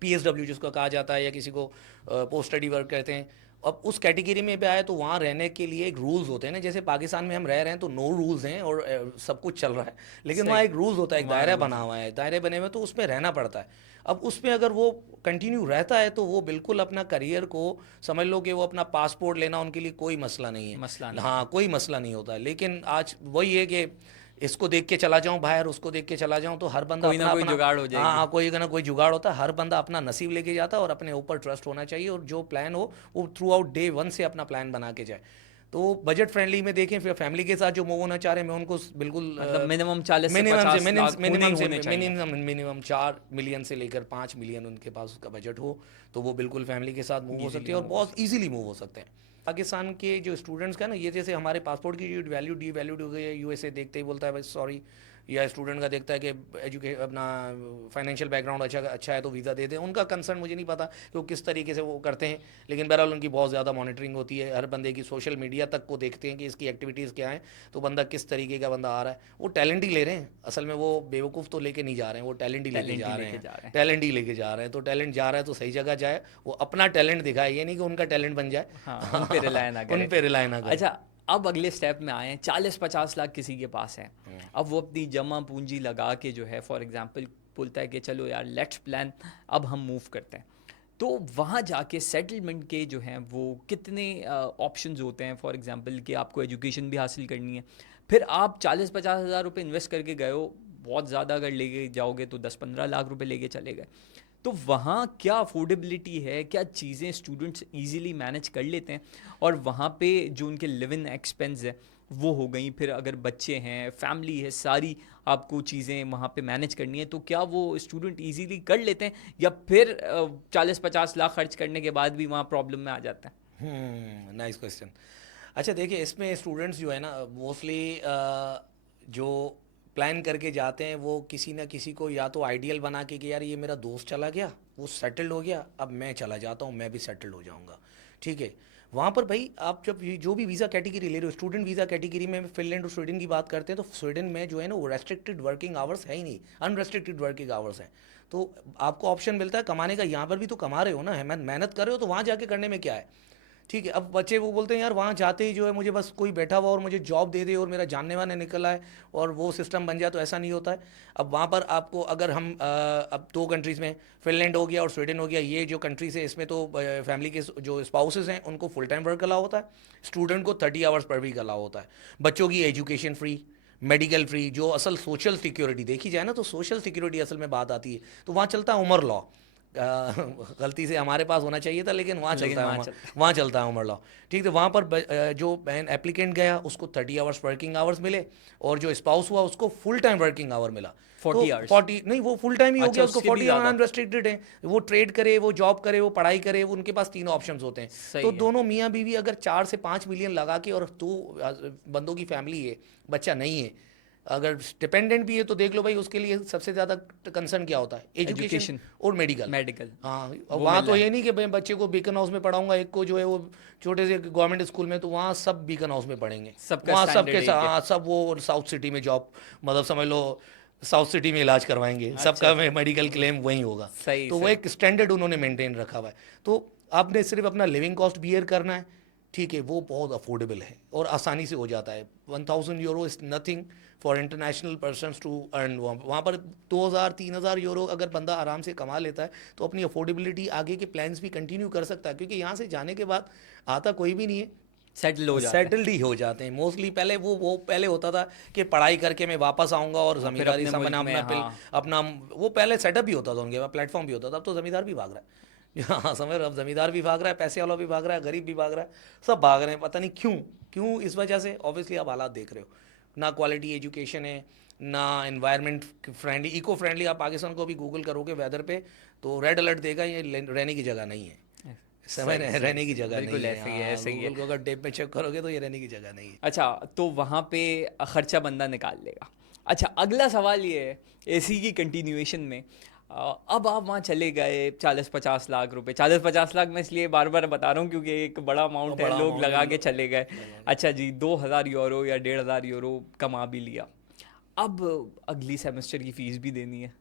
पीएसडब्ल्यू जिसको कहा जाता है, या किसी को पोस्ट स्टडी वर्क कहते हैं। अब उस कैटेगरी में भी आए तो वहाँ रहने के लिए एक रूल्स होते हैं ना, जैसे पाकिस्तान में हम रह रहे हैं तो नो रूल्स हैं और सब कुछ चल रहा है, लेकिन वहाँ सही। एक रूल्स होता है, एक वहाँ दायरा rules बना हैं। हुआ है, दायरे बने हुए, तो उसमें रहना पड़ता है। अब उसमें अगर वो कंटिन्यू रहता है तो वो बिल्कुल अपना करियर को, समझ लो कि वो अपना पासपोर्ट लेना उनके लिए कोई मसला नहीं मसला है, नहीं हाँ है। कोई मसला नहीं होता है। लेकिन आज वही है कि इसको देख के चला जाऊं बाहर, उसको देख के चला जाऊं, तो हर बंदा कोई ना अपना कोई अपना, जुगाड़ हो हाँ जाएगी। हाँ, कोई ना कोई जुगाड़ होता है, हर बंदा अपना नसीब लेके जाता है, और अपने ऊपर ट्रस्ट होना चाहिए, और जो प्लान हो वो थ्रू आउट डे 1 से अपना प्लान बना के जाए। तो बजट फ्रेंडली में देखें, फिर फैमिली के साथ जो मूव होना चाह रहे हैं, मैं उनको बिल्कुल मतलब मिनिमम 40 से मिनिमम से 50 लाख होने ही होने चाहिए। मिनिमम 4 मिलियन से लेकर 5 मिलियन उनके पास उसका बजट हो, तो वो बिल्कुल फैमिली के साथ मूव हो इजीली सकते हैं, और मूव हो बहुत सकते इजीली मूव हो सकते हैं। पाकिस्तान के जो स्टूडेंट्स का ना, ये जैसे हमारे पासपोर्ट की जो वैल्यू डी वैल्यूड हो गई है, यूएसए देखते ही बोलता है भाई सॉरी, या स्टूडेंट का देखता है कि अपना फाइनेंशियल बैकग्राउंड अच्छा है तो वीज़ा दे दें। उनका कंसर्न मुझे नहीं पता कि वो किस तरीके से वो करते हैं, लेकिन बहरहाल उनकी बहुत ज़्यादा मॉनिटरिंग होती है, हर बंदे की सोशल मीडिया तक को देखते हैं कि इसकी एक्टिविटीज़ क्या हैं, तो बंदा किस तरीके का बंदा आ रहा है। वो टैलेंट ही ले रहे हैं, असल में वो बेवकूफ़ तो लेके नहीं जा रहे हैं, वो टैलेंट ही लेके टैलेंट ही जा रहे लेके हैं, जा रहे हैं। टैलेंट ही लेके जा रहे हैं। तो टैलेंट जा रहा है तो सही जगह जाए, वो अपना टैलेंट दिखाए, ये नहीं कि उनका टैलेंट बन जाए। हाँ, उन पे रिलाय ना उन करे। पे रिलाय ना करे। अच्छा, अब अगले स्टेप में आए हैं, 40-50 लाख किसी के पास है। अब वो अपनी जमा पूंजी लगा के जो है, फॉर एग्जांपल बोलता है कि चलो यार लेट्स प्लान, अब हम मूव करते हैं। तो वहाँ जाके सेटलमेंट के जो हैं वो कितने ऑप्शंस होते हैं? फॉर एग्जांपल कि आपको एजुकेशन भी हासिल करनी है, फिर आप 40-50 हज़ार रुपये इन्वेस्ट करके गए हो, बहुत ज़्यादा अगर लेके जाओगे तो 10-15 लाख रुपए लेके चले गए। तो वहाँ क्या अफोर्डेबिलिटी है, क्या चीज़ें स्टूडेंट्स इजीली मैनेज कर लेते हैं? और वहाँ पे जो उनके लिव इन एक्सपेंस है वो हो गई, फिर अगर बच्चे हैं, फैमिली है, सारी आपको चीज़ें वहाँ पे मैनेज करनी है, तो क्या वो स्टूडेंट इजीली कर लेते हैं, या फिर 40-50 लाख खर्च करने के बाद भी वहाँ प्रॉब्लम में आ जाता है? Nice question. अच्छा देखिए, इसमें स्टूडेंट्स जो है ना मोस्टली जो प्लान करके जाते हैं, वो किसी ना किसी को या तो आइडियल बना के कि यार ये मेरा दोस्त चला गया, वो सेटल्ड हो गया, अब मैं चला जाता हूँ, मैं भी सेटल्ड हो जाऊँगा, ठीक है। वहाँ पर भाई आप जब जो भी वीज़ा कैटेगरी ले रहे हो, स्टूडेंट वीज़ा कैटेगरी में फिनलैंड और स्वीडन की बात करते हैं, तो स्वीडन में जो है ना वो रेस्ट्रिक्टेड वर्किंग आवर्स है ही नहीं, अनरेस्ट्रिक्टेड वर्किंग आवर्स हैं। तो आपको ऑप्शन मिलता है कमाने का, यहाँ पर भी तो कमा रहे हो ना, है मेहनत कर रहे हो, तो वहाँ जाके करने में क्या है, ठीक है। अब बच्चे वो बोलते हैं यार वहाँ जाते ही जो है मुझे बस कोई बैठा हुआ और मुझे जॉब दे दे और मेरा जानने वाने निकल आए और वो सिस्टम बन जाए, तो ऐसा नहीं होता है। अब वहाँ पर आपको अगर हम अब 2 कंट्रीज़ में फिनलैंड हो गया और स्वीडन हो गया, ये जो कंट्रीज़ है इसमें तो फैमिली के जो स्पाउसेस हैं उनको फुल टाइम वर्क अलाउ होता है, स्टूडेंट को 30 आवर्स पर वीक अलाउ होता है, बच्चों की एजुकेशन फ्री, मेडिकल फ्री। जो असल सोशल सिक्योरिटी देखी जाए ना, तो सोशल सिक्योरिटी असल में बात आती है, तो वहाँ चलता है उमर लॉ। गलती से हमारे पास होना चाहिए था, लेकिन वहाँ लेकिन चलता है वहाँ उमर, चलता है। वहाँ चलता है उमर लॉ, ठीक है। वहाँ पर जो बहन एप्लीकेंट गया उसको 30 आवर्स वर्किंग आवर्स मिले, और जो स्पाउस हुआ उसको फुल टाइम वर्किंग आवर मिला। तो 40 आवर्स? 40 नहीं, वो फुल टाइम ही हो अच्छा, गया, उसको उसके भी 40 आवर ज़्यादा? अनरेस्ट्रिक्टेड है। वो ट्रेड करे, वो जॉब करे, वो पढ़ाई करे, वो उनके पास तीनों ऑप्शंस होते हैं। तो सही है। दोनों मियाँ बीवी अगर 4 से 5 मिलियन लगा के, और 2 बंदों की फैमिली है, बच्चा नहीं है, अगर डिपेंडेंट भी है, तो देख लो भाई उसके लिए सबसे ज़्यादा कंसर्न क्या होता है, एजुकेशन एजुकेशन, और मेडिकल। मेडिकल, हाँ, और वो वहाँ मिल तो रहा है। ये नहीं कि मैं बच्चे को बीकन हाउस में पढ़ाऊंगा, एक को जो है वो छोटे से गवर्नमेंट स्कूल में, तो वहाँ सब बीकन हाउस में पढ़ेंगे, सबका वहाँ स्टैंडर्ड सबके एक है। सब वो साउथ सिटी में जॉब, मतलब समझ लो साउथ सिटी में इलाज करवाएंगे, अच्छा, सबका मेडिकल क्लेम वहीं होगा। सही तो वो सही। एक स्टैंडर्ड उन्होंने मेंटेन रखा हुआ है। तो आपने सिर्फ अपना लिविंग कॉस्ट बियर करना है, ठीक है, वो बहुत अफोर्डेबल है और आसानी से हो जाता है। 1000 euro is nothing for international persons to earn. वहाँ पर 2000-3000 यूरो अगर बंदा आराम से कमा लेता है, तो अपनी अफोर्डेबिलिटी आगे के प्लान्स भी कंटिन्यू कर सकता है, क्योंकि यहाँ से जाने के बाद आता कोई भी नहीं है, सेटल हो जाता है। सेटल्ड ही हो जाते हैं मोस्टली। पहले वो पहले होता था कि पढ़ाई करके मैं वापस आऊँगा और हाँ, फिर ज़मींदारी अपने मुल्क संभालना, में, अपना हाँ। अपना वो पहले सेटअप भी होता था उनके पास, प्लेटफॉर्म भी होता था। अब तो ज़मींदार भी भाग रहा है। हाँ समझ रहे हो, अब ज़मींदार भी भाग रहा है, पैसे वाला भी भाग रहा है, गरीब भी भाग रहा है, सब भाग रहे हैं, पता नहीं क्यों क्यों। इस वजह से ऑब्वियसली आप हालात देख रहे हो, ना क्वालिटी एजुकेशन है, ना इन्वायरमेंट फ्रेंडली, इको फ्रेंडली। आप पाकिस्तान को भी गूगल करोगे वेदर पे, तो रेड अलर्ट देगा, ये रहने की जगह नहीं है, समय सही सही रहने की सही, जगह नहीं बिल्कुल है। ऐसे ही है, हाँ, ऐसे ही है। गूगल को अगर डेप में चेक करोगे तो ये रहने की जगह नहीं है। अच्छा, तो वहाँ पे खर्चा बंदा निकाल लेगा। अच्छा, अगला सवाल ये है, इसी की कंटिन्यूएशन में, अब आप वहाँ चले गए, 40-50 लाख रुपए, 40-50 लाख मैं इसलिए बार बार बता रहा हूँ क्योंकि एक बड़ा और अमाउंट है, बड़ा लोग अमाउंट लगा के चले गए। लगा के। अच्छा जी, 2,000 यूरो या 1,500 यूरो कमा भी लिया। अब अगली सेमेस्टर की फीस भी देनी है।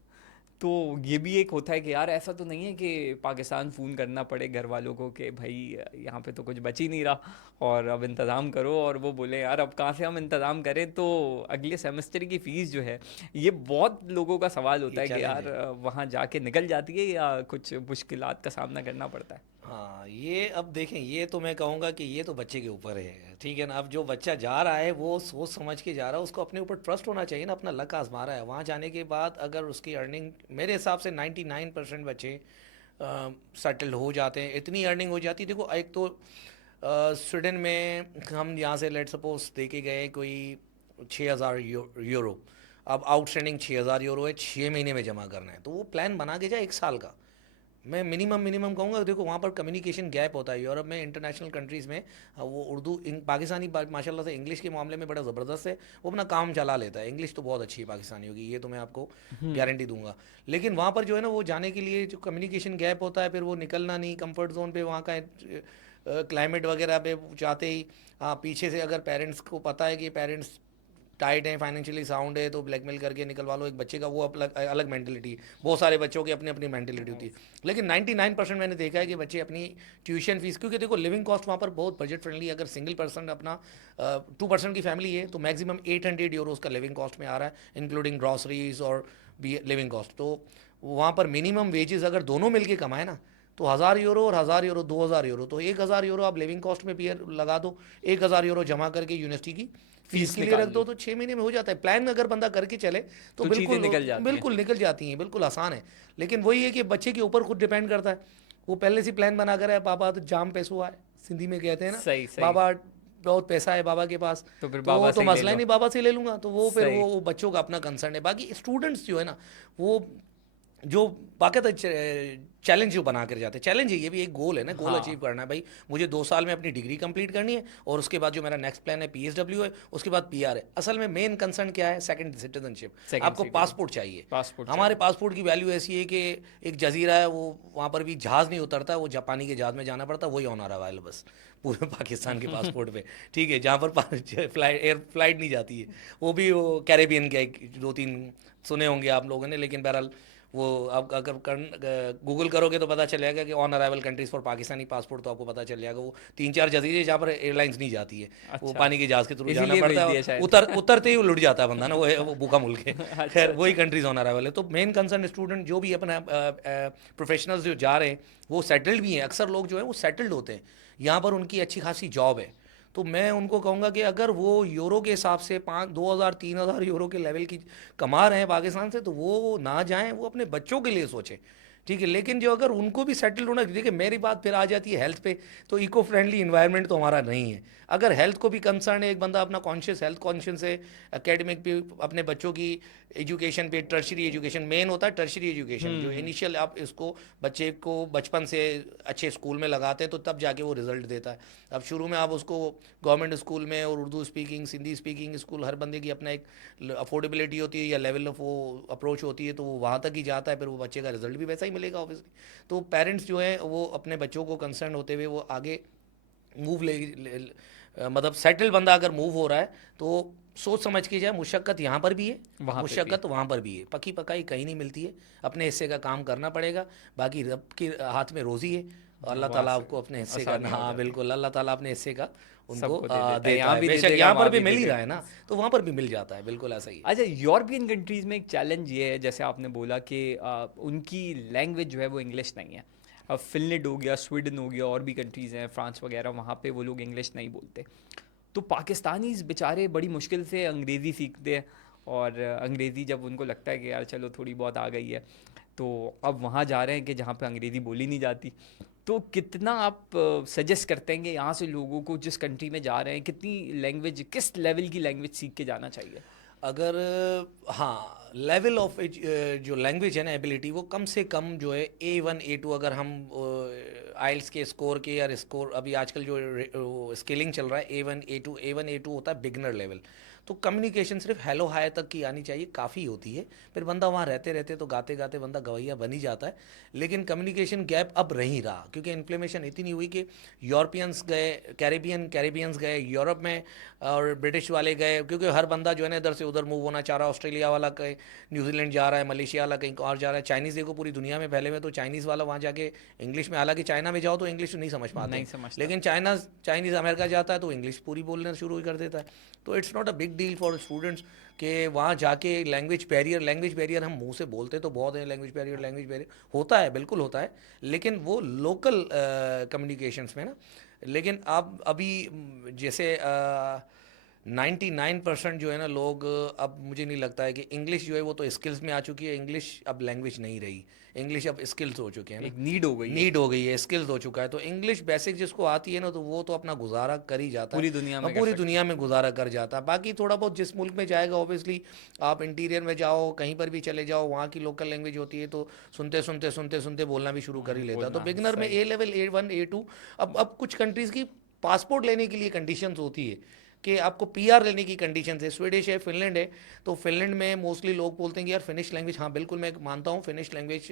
तो ये भी एक होता है कि यार ऐसा तो नहीं है कि पाकिस्तान फ़ोन करना पड़े घर वालों को कि भाई यहाँ पे तो कुछ बच ही नहीं रहा और अब इंतज़ाम करो, और वो बोले यार अब कहाँ से हम इंतज़ाम करें। तो अगले सेमेस्टर की फ़ीस जो है, ये बहुत लोगों का सवाल ये होता है कि चैलेंज यार है। वहाँ जाके निकल जाती है या कुछ मुश्किलात का सामना करना पड़ता है। हाँ, ये अब देखें, ये तो मैं कहूँगा कि ये तो बच्चे के ऊपर है, ठीक है ना। अब जो बच्चा जा रहा है वो सोच समझ के जा रहा है, उसको अपने ऊपर ट्रस्ट होना चाहिए ना, अपना लक आजमा रहा है। वहाँ जाने के बाद अगर उसकी अर्निंग, मेरे हिसाब से 99% बच्चे सेटल्ड हो जाते हैं, इतनी अर्निंग हो जाती है। देखो, एक तो स्वीडन में हम यहाँ से लेट सपोज दे के गए कोई 6,000 यूरो। अब आउटस्टैंडिंग 6,000 यूरो है, 6 महीने में जमा करना है, तो वो प्लान बना के जाए 1 साल का। मैं मिनिमम मिनिमम कहूँगा। देखो, वहाँ पर कम्युनिकेशन गैप होता है यूरोप में, इंटरनेशनल कंट्रीज़ में। वो उर्दू पाकिस्तानी माशाल्लाह से इंग्लिश के मामले में बड़ा ज़बरदस्त है, वो अपना काम चला लेता है। इंग्लिश तो बहुत अच्छी है पाकिस्तानियों की, ये तो मैं आपको गारंटी दूंगा। लेकिन वहाँ पर जो है ना, वो जाने के लिए जो कम्युनिकेशन गैप होता है, फिर वो निकलना नहीं कंफर्ट जोन पे, वहाँ का क्लाइमेट वगैरह पे जाते ही। हाँ, पीछे से अगर पेरेंट्स को पता है कि पेरेंट्स टाइट है, फाइनेंशियली साउंड है, तो ब्लैकमेल करके निकलवा लो एक बच्चे का, वो अलग अलग मेंटेलिटी। बहुत सारे बच्चों की अपनी अपनी मेंटेलिटी होती है। लेकिन 99% मैंने देखा है कि बच्चे अपनी ट्यूशन फीस, क्योंकि देखो लिविंग कॉस्ट वहाँ पर बहुत बजट फ्रेंडली है। अगर सिंगल पर्सन अपना 2% की फैमिली है तो मैक्सिमम 800 यूरोज़ का लिविंग कॉस्ट में आ रहा है, इंक्लूडिंग ग्रॉसरीज और भी लिविंग कॉस्ट। तो वहाँ पर मिनिमम वेजेस अगर दोनों मिलके कमाए ना, तो 1,000 यूरो और 1,000 यूरो 2,000 यूरो, तो 1,000 यूरो आप लिविंग कॉस्ट में पीयर लगा दो, 1,000 यूरो जमा करके यूनिवर्सिटी की फीस फीस के लिए रख निकाल दो, लो तो 6 महीने में हो जाता है। प्लान अगर बंदा करके चले तो तो चीज़ें बिल्कुल निकल जाती हैं। बिल्कुल निकल जाती हैं, बिल्कुल आसान है। लेकिन वही है कि बच्चे के ऊपर खुद डिपेंड करता है। वो पहले से प्लान बना कर है, बाबा तो जाम पैसों आए, सिंधी में कहते हैं ना, सही सही। बाबा बहुत पैसा है बाबा के पास, तो फिर बाबा तो से ही ले मसला ही लो। नहीं, बाबा से ले लूंगा। तो वो फिर सही। वो बच्चों का अपना कंसर्न है। बाकी स्टूडेंट्स जो है ना, वो जो बाकायदा चैलेंज जो बना कर जाते हैं, चैलेंज है, ये भी एक गोल है ना, गोल अचीव हाँ। करना है भाई। मुझे 2 साल में अपनी डिग्री कंप्लीट करनी है, और उसके बाद जो मेरा नेक्स्ट प्लान है पीएसडब्ल्यू है, उसके बाद पीआर है। असल में मेन कंसर्न क्या है? Second citizenship. सेकंड आपको सिटीजन। पासपोर्ट चाहिए। पासपोर्ट हमारे चाहिए। पासपोर्ट की वैल्यू ऐसी है कि एक जजीरा है, वो वहाँ पर भी जहाज़ नहीं उतरता, वो जापानी के जहाज़ में जाना पड़ता, वही ऑन अराइवल बस पूरे पाकिस्तान के पासपोर्ट पे, ठीक है। जहाँ पर फ्लाइट नहीं जाती है, वो भी वो कैरेबियन के 2-3 सुने होंगे आप लोगों ने। लेकिन बहरहाल वो आप अगर गूगल करोगे तो पता चल जाएगा कि on arrival countries for Pakistani passport, तो आपको पता चल जाएगा वो 3-4 जजीरे जहाँ पर एयरलाइंस नहीं जाती है, वो अच्छा, पानी के जहाज़ के थ्रू जाना इसीलिए भेज पड़ता है, दिया और शायद। उतरते ही वो लुट जाता है बंदा ना, वो भूखा मुल्क है। अच्छा खैर, वही अच्छा। कंट्रीज ऑन अराइवल है। तो मेन कंसर्न स्टूडेंट जो भी अपना प्रोफेशनल्स जो जा रहे हैं, वो सेटल्ड भी हैं। अक्सर लोग जो है वो सेटल्ड होते हैं, यहाँ पर उनकी अच्छी खासी जॉब है। तो मैं उनको कहूँगा कि अगर वो यूरो के हिसाब से 2,000-3,000 यूरो के लेवल की कमा रहे हैं पाकिस्तान से, तो वो ना जाएं, वो अपने बच्चों के लिए सोचें, ठीक है। लेकिन जो अगर उनको भी सेटल होना, देखिए मेरी बात फिर आ जाती है हेल्थ पे, तो इको फ्रेंडली इन्वायरमेंट तो हमारा नहीं है। अगर हेल्थ को भी कंसर्न है, एक बंदा अपना कॉन्शियस, हेल्थ कॉन्शियस है, एकेडमिक पे, अपने बच्चों की एजुकेशन पे, टर्शरी एजुकेशन मेन होता है, टर्शरी एजुकेशन जो हम्म। इनिशियल आप इसको बच्चे को बचपन से अच्छे स्कूल में लगाते हैं, तो तब जाके वो रिजल्ट देता है। अब शुरू में आप उसको गवर्नमेंट स्कूल में, और Urdu speaking, Sindhi speaking school, हर बंदे की अपना एक अफोर्डेबिलिटी होती है या लेवल ऑफ वो अप्रोच होती है, तो वो वहाँ तक ही जाता है, फिर वो बच्चे का रिजल्ट भी वैसा ही मिलेगा ऑब्वियसली। तो पेरेंट्स जो हैं वो अपने बच्चों को कंसर्न होते हुए वो आगे मूव मतलब सेटल बंदा अगर मूव हो रहा है, तो सोच समझ के जाए। मुशक्क़त यहाँ पर भी है, वहाँ पे भी। मुशक्क़त वहाँ पर भी है, पकी पकाई कहीं नहीं मिलती है। अपने हिस्से का काम करना पड़ेगा, बाकी रब के हाथ में रोज़ी है, और अल्लाह वहाँ ताला से आपको अपने हिस्से का, आसानी हो हाँ जाती है। बिल्कुल, अल्लाह ताला अपने हिस्से का उनको सबको दे देता है, देता यहाँ है। भी दे बेशक देगा यहाँ पर वहाँ भी भी मिल दे ही रहा देगा। है ना, तो वहाँ पर भी मिल जाता है, बिल्कुल ऐसा ही है। अच्छा, यूरोपियन कंट्रीज़ में एक चैलेंज ये है, जैसे आपने बोला कि उनकी लैंग्वेज जो है वो इंग्लिश नहीं है। अब फिनलैंड हो गया, स्वीडन हो गया, और भी कंट्रीज़ हैं, फ्रांस वगैरह, वहाँ पे वो लोग इंग्लिश नहीं बोलते। तो पाकिस्तानीज़ बेचारे बड़ी मुश्किल से अंग्रेज़ी सीखते हैं, और अंग्रेज़ी जब उनको लगता है कि यार चलो थोड़ी बहुत आ गई है, तो अब वहाँ जा रहे हैं कि जहाँ पे अंग्रेज़ी बोली नहीं जाती। तो कितना आप सजेस्ट करते हैं कि यहाँ से लोगों को जिस कंट्री में जा रहे हैं, कितनी लैंग्वेज, किस लेवल की लैंग्वेज सीख के जाना चाहिए? अगर हाँ, लेवल ऑफ जो लैंग्वेज है ना एबिलिटी वो कम से कम जो है A1 A2 अगर हम आइल्स के स्कोर के या स्कोर अभी आजकल जो स्केलिंग चल रहा है A1 A2 होता है बिगनर लेवल। तो कम्युनिकेशन सिर्फ हेलो हाय तक की आनी चाहिए, काफ़ी होती है। फिर बंदा वहाँ रहते रहते तो गाते गाते बंदा गवैया बन ही जाता है। लेकिन कम्युनिकेशन गैप अब नहीं रहा क्योंकि इन्फ्लेमेशन इतनी हुई कि यूरोपियंस गए, कैरेबियंस गए यूरोप में, और ब्रिटिश वाले गए, क्योंकि हर बंदा जो है ना इधर से उधर मूव होना चाह रहा है। ऑस्ट्रेलिया वाला कहीं न्यूजीलैंड जा रहा है, मलेशिया वाला कहीं और जा रहा है। चाइनीज़ देखो पूरी दुनिया में फैले हुए, तो चाइनीज़ वाला वहाँ जाके इंग्लिश में, हालांकि चाइना में जाओ तो इंग्लिश नहीं समझ पाते नहीं हैं, समझता। लेकिन चाइनीज़ अमेरिका जाता है तो इंग्लिश पूरी बोलना शुरू ही कर देता है। तो it's not a big deal for students कि वहाँ जाके लैंग्वेज बैरियर हम मुंह से बोलते तो बहुत है, लैंग्वेज बैरियर होता है, बिल्कुल होता है, लेकिन वो लोकल कम्युनिकेशंस में ना। लेकिन आप अभी जैसे 99% जो है ना लोग, अब मुझे नहीं लगता है कि इंग्लिश जो है वो तो स्किल्स में आ चुकी है। इंग्लिश अब लैंग्वेज नहीं रही, इंग्लिश अब स्किल्स हो चुके हैं ना, एक नीड हो गई है नीड हो गई है, स्किल्स हो चुका है। तो इंग्लिश बेसिक जिसको आती है ना तो वो तो अपना गुजारा कर ही जाता है, पूरी दुनिया और में कर पूरी सकता दुनिया में गुजारा कर जाता है। बाकी थोड़ा बहुत जिस मुल्क में जाएगा ऑब्वियसली, आप इंटीरियर में जाओ कहीं पर भी चले जाओ, वहाँ की लोकल लैंग्वेज होती है तो सुनते बोलना भी शुरू कर ही लेता है। तो बोलना बिगनर में सही। A level A1 A2। अब कुछ कंट्रीज़ की पासपोर्ट लेने के लिए कंडीशंस होती है कि आपको PR लेने की कंडीशन है। स्वीडिश है, फिनलैंड है, तो फिनलैंड में मोस्टली लोग बोलते हैं कि यार फिनिश लैंग्वेज, हाँ बिल्कुल मैं मानता हूँ फिनिश लैंग्वेज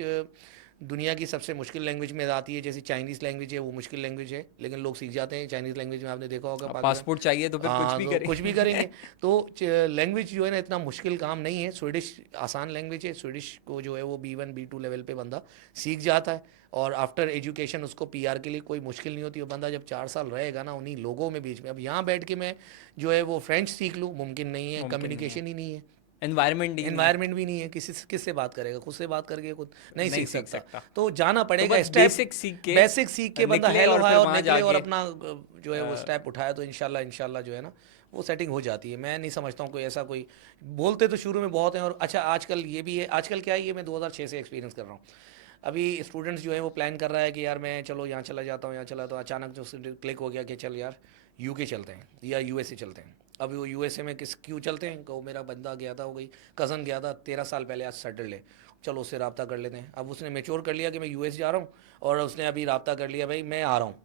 दुनिया की सबसे मुश्किल लैंग्वेज में आती है। जैसे चाइनीज़ लैंग्वेज है वो मुश्किल लैंग्वेज है, लेकिन लोग सीख जाते हैं चाइनीज़ लैंग्वेज में, आपने देखा होगा अब पाकिस्तान। पासपोर्ट चाहिए तो फिर कुछ हाँ भी तो कुछ भी करेंगे। करेंगे। तो लैंग्वेज जो है ना इतना मुश्किल काम नहीं है। स्वीडिश आसान लैंग्वेज है, स्वीडिश को जो है वो B1 B2 लेवल पे बंदा सीख जाता है, और आफ्टर एजुकेशन उसको PR के लिए कोई मुश्किल नहीं होती। वो बंदा जब 4 साल रहेगा ना उन्हीं लोगों में बीच में, अब यहाँ बैठ के मैं जो है वो फ्रेंच सीख लूँ, मुमकिन नहीं है, मुमकिन नहीं है, कम्युनिकेशन ही नहीं है, एनवायरनमेंट ही नहीं है, एनवायरनमेंट भी नहीं है, किससे बात करेगा, खुद से बात करके खुद नहीं नहीं सीख सीख सकता। सकता। तो जाना तो पड़ेगा बस स्टेप, बेसिक सीख के बेसिक सीख के बंदा निकले हेलो और हाय फिर और वहाँ निकले, और जाके अपना जो है वो स्टेप उठाया तो इंशाल्लाह इंशाल्लाह जो है ना वो सेटिंग हो जाती है। मैं नहीं समझता हूँ कोई ऐसा कोई, बोलते तो शुरू में बहुत हैं। और अच्छा आजकल ये भी है, आजकल क्या है, ये मैं 2006 से एक्सपीरियंस कर रहा हूँ। अभी स्टूडेंट्स जो है वो प्लान कर रहा है कि यार मैं चलो यहाँ चला जाता हूँ, यहाँ चला, तो अचानक जो क्लिक हो गया कि चल यार UK चलते हैं या USA चलते हैं। अब वो USA में क्यों चलते हैं, को मेरा बंदा गया था, वो गई कज़न गया था 13 साल पहले, आज सेटल्ड है, चलो उससे रब्ता कर लेते हैं। अब उसने मेच्योर कर लिया कि मैं US जा रहा हूँ, और उसने अभी रब्ता कर लिया भाई मैं आ रहा हूँ।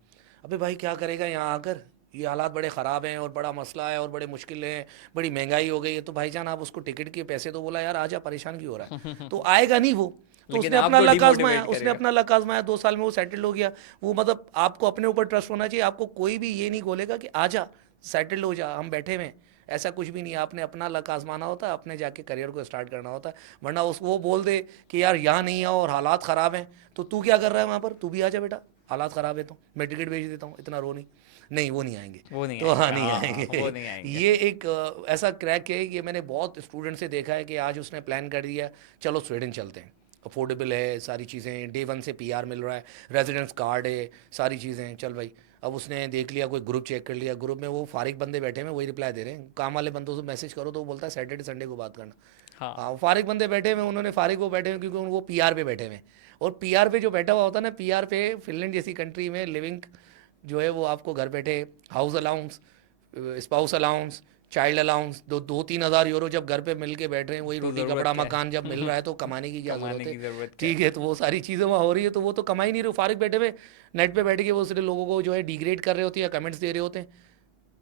अबे भाई क्या करेगा यहाँ आकर, ये हालात बड़े ख़राब हैं और बड़ा मसला है और बड़े मुश्किल हैं, बड़ी महंगाई हो गई है। तो भाईजान आप उसको टिकट के पैसे तो बोला यार आजा, परेशान क्यों हो रहा है, तो आएगा नहीं वो। तो लेकिन उसने अपना आपको लक आजमाया, डिमोटिवेट उसने करेगा। अपना लक आजमाया, 2 साल में वो सेटल्ड हो गया। वो मतलब आपको अपने ऊपर ट्रस्ट होना चाहिए, आपको कोई भी ये नहीं बोलेगा कि आजा सेटल्ड हो जा, हम बैठे हुए हैं, ऐसा कुछ भी नहीं है। आपने अपना लक आजमाना होता है, अपने जाके करियर को स्टार्ट करना होता है। वरना उसको वो बोल दे कि यार यहाँ नहीं आओ और हालात ख़राब हैं, तो तू क्या कर रहा है वहाँ पर, तू भी आ जा बेटा, हालात ख़राब है तो मैं टिकट भेज देता हूँ, इतना रो नहीं। नहीं वो नहीं आएंगे, वो नहीं तो हाँ आएंगे, नहीं हाँ आएंगे। वो नहीं आएंगे। ये एक ऐसा क्रैक है, ये मैंने बहुत स्टूडेंट से देखा है कि आज उसने प्लान कर दिया चलो स्वीडन चलते हैं, अफोर्डेबल है, सारी चीज़ें, डे 1 से PR मिल रहा है, रेजिडेंस कार्ड है, सारी चीज़ें हैं, चल भाई। अब उसने देख लिया, कोई ग्रुप चेक कर लिया, ग्रुप में वो फारिग बंदे बैठे हैं, वही रिप्लाई दे रहे हैं। काम वाले बंदों से मैसेज करो तो वो बोलता है सैटरडे संडे को बात करना। हाँ हाँ वो फारिग बंदे बैठे हुए, उन्होंने फारिग वो बैठे हुए क्योंकि वो PR पे बैठे हुए हैं। और PR पे जो बैठा हुआ होता है ना, PR पे फिनलैंड जैसी कंट्री में लिविंग जो है वो आपको घर बैठे house allowance, spouse allowance, child allowance, 2-3 हज़ार यूरो जब घर पे मिल के बैठ रहे हैं, वही तो रोटी ज़रूरत कपड़ा क्या मकान जब मिल है। रहा है, तो कमाने की क्या कमाने ज़रूरत है। की ज़रूरत क्या है। ठीक है, तो वो सारी चीज़ें वहाँ हो रही है, तो वो तो कमा ही नहीं रहे, फारिग बैठे हुए नेट पे बैठ के वो सिर्फ लोगों को जो है डिग्रेड कर रहे होते हैं या कमेंट्स दे रहे होते हैं।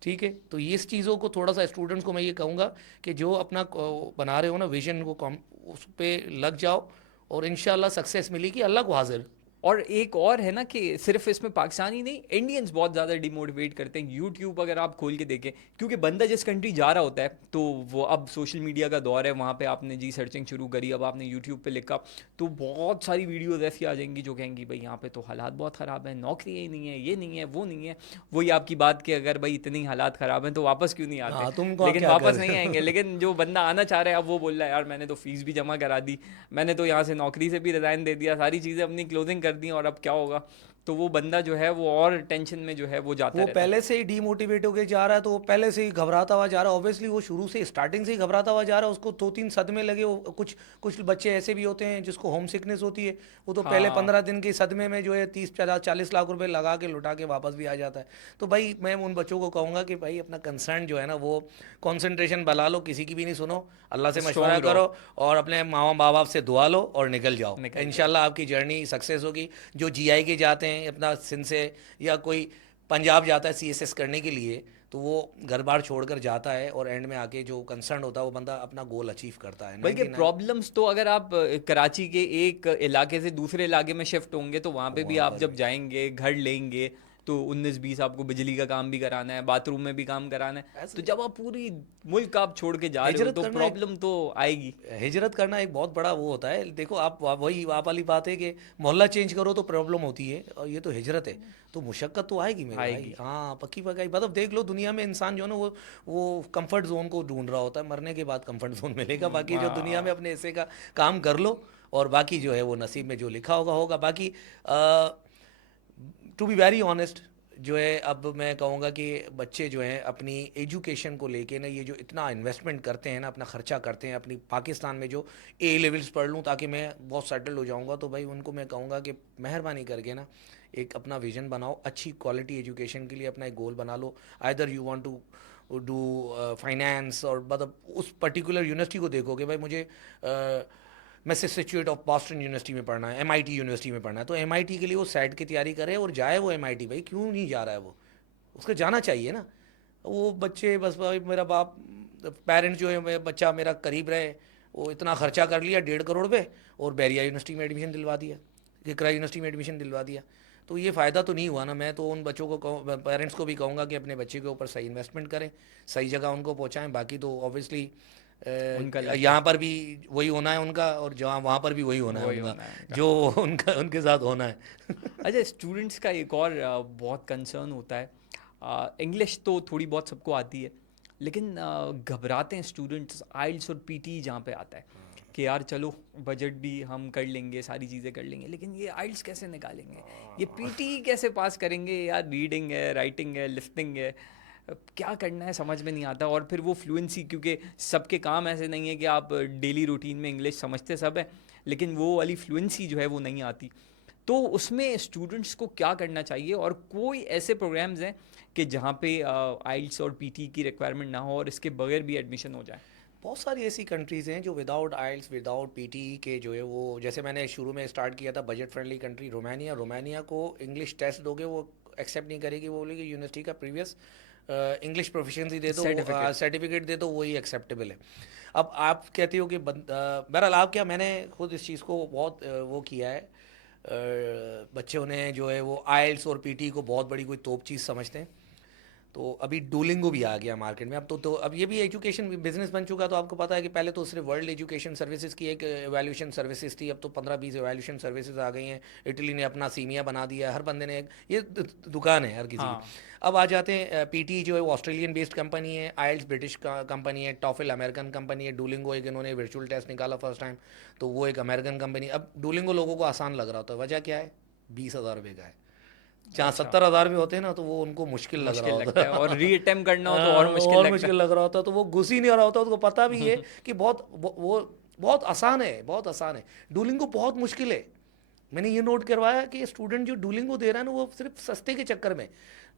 ठीक है, तो ये इस चीज़ों को थोड़ा सा स्टूडेंट्स को मैं ये कहूँगा कि जो अपना बना रहे हो ना विजन को, उस पर लग जाओ, और इंशाल्लाह सक्सेस मिलेगी, अल्लाह को हाजिर। और एक और है ना कि सिर्फ इसमें पाकिस्तानी नहीं, इंडियंस बहुत ज़्यादा डिमोटिवेट करते हैं। यूट्यूब अगर आप खोल के देखें, क्योंकि बंदा जिस कंट्री जा रहा होता है तो वो, अब सोशल मीडिया का दौर है, वहाँ पे आपने जी सर्चिंग शुरू करी, अब आपने यूट्यूब पे लिखा तो बहुत सारी वीडियोज़ ऐसी आ जाएंगी जो कहेंगी भाई यहाँ पे तो हालात बहुत ख़राब है, नौकरी ही नहीं है, ये नहीं है, वो नहीं है। वही आपकी बात कि अगर भाई इतनी हालात ख़राब हैं तो वापस क्यों नहीं आते, हाँ तुम कहाँ लेकिन क्या वापस कर नहीं आएंगे। लेकिन जो बंदा आना चाह रहा है अब वो बोल रहा है यार मैंने तो फीस भी जमा करा दी, मैंने तो यहाँ से नौकरी से भी रिज़ाइन दे दिया, सारी चीज़ें अपनी क्लोजिंग कर दी, और अब क्या होगा। तो वो बंदा जो है वो और टेंशन में जो है वो जाता वो रहता है। पहले से ही डीमोटिवेट होके जा रहा है, तो वो पहले से ही घबराता हुआ जा रहा है। ऑब्वियसली वो शुरू से स्टार्टिंग से ही घबराता हुआ जा रहा है, उसको 2-3 सदमे लगे। कुछ कुछ बच्चे ऐसे भी होते हैं जिसको होम सिकनेस होती है, वो तो पहले हाँ 15 दिन के सदमे में जो है 30-40 लाख रुपए लगा के लुटा के वापस भी आ जाता है। तो भाई मैं उन बच्चों को कहूँगा कि भाई अपना कंसर्न जो है ना वो कंसंट्रेशन बढ़ा लो, किसी की भी नहीं सुनो, अल्लाह से मशवरा स्ट्रॉन्ग रहो, करो और अपने माँ बाप से दुआ लो और निकल जाओ। निकल जाओ। इंशाल्लाह आपकी जर्नी सक्सेस होगी। जो जीआई के जाते हैं अपना सिंध से, या कोई पंजाब जाता है सीएसएस करने के लिए, तो वो घर बार छोड़कर जाता है और एंड में आके जो कंसर्न होता है वो बंदा अपना गोल अचीव करता है। बल्कि 99 प्रॉब्लम्स तो अगर आप कराची के एक इलाके से दूसरे इलाके में शिफ्ट होंगे तो वहाँ पे भी वहाँ आप पर जब भी जाएंगे घर लेंगे तो 19-20 आपको बिजली का काम भी कराना है, बाथरूम में भी काम कराना है। तो ऐसे जब आप पूरी मुल्क आप छोड़ के जा रहे हो हिजरत तो करना एक प्रॉब्लम तो आएगी। हिजरत करना एक बहुत बड़ा वो होता है। देखो आप वही आप वाली बात है कि मोहल्ला चेंज करो तो प्रॉब्लम होती है, और ये तो हिजरत है, तो मुशक्कत तो आएगी मेरे भाई। आएगी। हाँ पक्की पकाई। मतलब देख लो दुनिया में इंसान जो है ना वो कंफर्ट जोन को ढूंढ रहा होता है। मरने के बाद कंफर्ट जोन मिलेगा, बाकी जो दुनिया में हाँ, अपने हिस्से का काम कर लो, और बाकी जो है वो नसीब में जो लिखा होगा होगा। बाकी टू बी वेरी ऑनेस्ट, जो है अब मैं कहूँगा कि बच्चे जो हैं अपनी एजुकेशन को लेके ना, ये जो इतना इन्वेस्टमेंट करते हैं ना, अपना खर्चा करते हैं अपनी पाकिस्तान में, जो ए लेवल्स पढ़ लूँ ताकि मैं बहुत सेटल हो जाऊँगा, तो भाई उनको मैं कहूँगा कि मेहरबानी करके ना एक अपना विजन बनाओ, अच्छी क्वालिटी एजुकेशन के लिए अपना एक गोल बना लो। Either you want to do finance, और मतलब उस पर्टिकुलर यूनिवर्सिटी को देखो कि भाई मुझे मैसेच्यूसेट्स ऑफ बॉस्टन यूनिवर्सिटी में पढ़ना है, एमआईटी यूनिवर्सिटी में पढ़ना है, तो एमआईटी के लिए वो सेट की तैयारी करे और जाए वो एमआईटी। भाई क्यों नहीं जा रहा है वो, उसको जाना चाहिए ना। वो बच्चे बस भाई मेरा बाप पेरेंट्स जो है बच्चा मेरा करीब रहे, वो इतना खर्चा कर लिया 1.5 करोड़ पे, और बैरिया यूनिवर्सिटी में एडमिशन दिलवा दिया, इकरा यूनिवर्सिटी में एडमिशन दिलवा दिया। तो ये फ़ायदा तो नहीं हुआ ना। मैं तो उन बच्चों को पेरेंट्स को भी कहूँगा कि अपने बच्चे के ऊपर सही इन्वेस्टमेंट करें, सही जगह उनको पहुँचाएं। बाकी तो ऑब्वियसली उनका लक है, यहाँ पर भी वही होना है उनका, और जहाँ वहाँ पर भी वही होना है वही उनका, होना है उनका। जो उनका उनके साथ होना है। अच्छा, स्टूडेंट्स का एक और बहुत कंसर्न होता है। इंग्लिश तो थोड़ी बहुत सबको आती है, लेकिन घबराते हैं स्टूडेंट्स आइल्स और पीटी जहाँ पे आता है कि यार चलो बजट भी हम कर लेंगे, सारी चीज़ें कर लेंगे, लेकिन ये आइल्स कैसे निकालेंगे, ये पीटी कैसे पास करेंगे यार, रीडिंग है, राइटिंग है, लिसनिंग है, क्या करना है समझ में नहीं आता। और फिर वो फ्लुएंसी, क्योंकि सबके काम ऐसे नहीं है कि आप डेली रूटीन में इंग्लिश समझते सब है, लेकिन वो वाली फ्लुएंसी जो है वो नहीं आती। तो उसमें स्टूडेंट्स को क्या करना चाहिए, और कोई ऐसे प्रोग्राम्स हैं कि जहाँ पे आइल्स और पीटी की रिक्वायरमेंट ना हो और इसके बगैर भी एडमिशन हो जाए? बहुत सारी ऐसी कंट्रीज़ हैं जो विदाउट आइल्स विदाउट पीटी के जो है वो, जैसे मैंने शुरू में स्टार्ट किया था budget friendly country Romania. Romania को इंग्लिश टेस्ट दोगे वो एक्सेप्ट नहीं करेगी, वो बोलेगी यूनिवर्सिटी का प्रीवियस इंग्लिश प्रोफिशिएंसी दे दो, सर्टिफिकेट। सर्टिफिकेट दे दो, वही एक्सेप्टेबल है। अब आप कहते हो कि बहरहाल आप क्या, मैंने खुद इस चीज़ को बहुत वो किया है। बच्चों ने जो है वो आइल्स और पीटी को बहुत बड़ी कोई तोप चीज़ समझते हैं। तो अभी डुओलिंगो भी आ गया मार्केट में। अब तो अब ये भी एजुकेशन बिजनेस बन चुका। तो आपको पता है कि पहले तो सिर्फ वर्ल्ड एजुकेशन सर्विसेज की एक एवेल्यूशन सर्विसेज थी, अब तो 15-20 एवेल्यूशन सर्विसेज आ गई हैं। इटली ने अपना सीमिया बना दिया है, हर बंदे ने ये दुकान है हर किसी की। हाँ। अब आ जाते हैं पीटी जो है वो ऑस्ट्रेलियन बेस्ड कंपनी है, आइल्स ब्रिटिश कंपनी है, टॉफिल अमेरिकन कंपनी है, डुओलिंगो एक इन्होंने वर्चुअल टेस्ट निकाला फर्स्ट टाइम, तो वो एक अमेरिकन कंपनी। अब डुओलिंगो लोगों को आसान लग रहा होता है, वजह क्या है, 20,000 रुपये का है। जहाँ अच्छा, 70,000 में होते हैं ना तो वो उनको मुश्किल लग रहा मुश्किल होता लगता है। है, और री अटेम्प्ट करना हो तो हाँ, और मुश्किल और लगता मुश्किल लग रहा होता है, तो वो घुस ही नहीं रहा होता। उसको पता भी है कि वो बहुत आसान है, बहुत आसान है। डुओलिंगो बहुत मुश्किल है। मैंने ये नोट करवाया कि स्टूडेंट जो डुओलिंगो दे रहा है ना वो सिर्फ सस्ते के चक्कर में,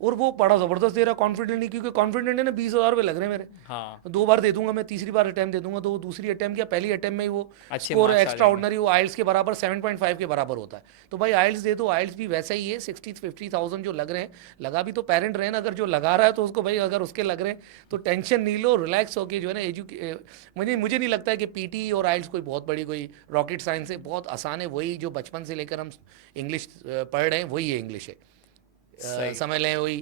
और वो बड़ा ज़बरदस्त दे रहा है, कॉन्फिडेंट नहीं, क्योंकि कॉन्फिडेंट है ना, 20,000 रुपये लग रहे हैं मेरे, है। हाँ, 2 बार दे दूंगा मैं, तीसरी बार अटैम्प्ट दे दूंगा, तो वो दूसरी अटैम्प्ट या पहली अटैम्प्ट में ही वो अच्छे स्कोर मार्क्स आ एक्स्ट्रा जाएंगे। ऑर्डनरी, वो आइल्स के बराबर 7.5 के बराबर होता है। तो भाई आइल्स दे दो, आइल्स भी वैसा ही है, 60-50,000 जो लग रहे हैं, लगा भी तो पेरेंट रहे ना, अगर जो लगा रहा है तो उसको भाई, अगर उसके लग रहे हैं तो टेंशन नहीं लो, रिलैक्स होके जो है ना मुझे नहीं लगता है कि पीटी और आइल्स कोई बहुत बड़ी कोई रॉकेट साइंस है, बहुत आसान है। वही जो बचपन से लेकर हम इंग्लिश पढ़ रहे हैं वही है इंग्लिश है। सही। समझ लें वही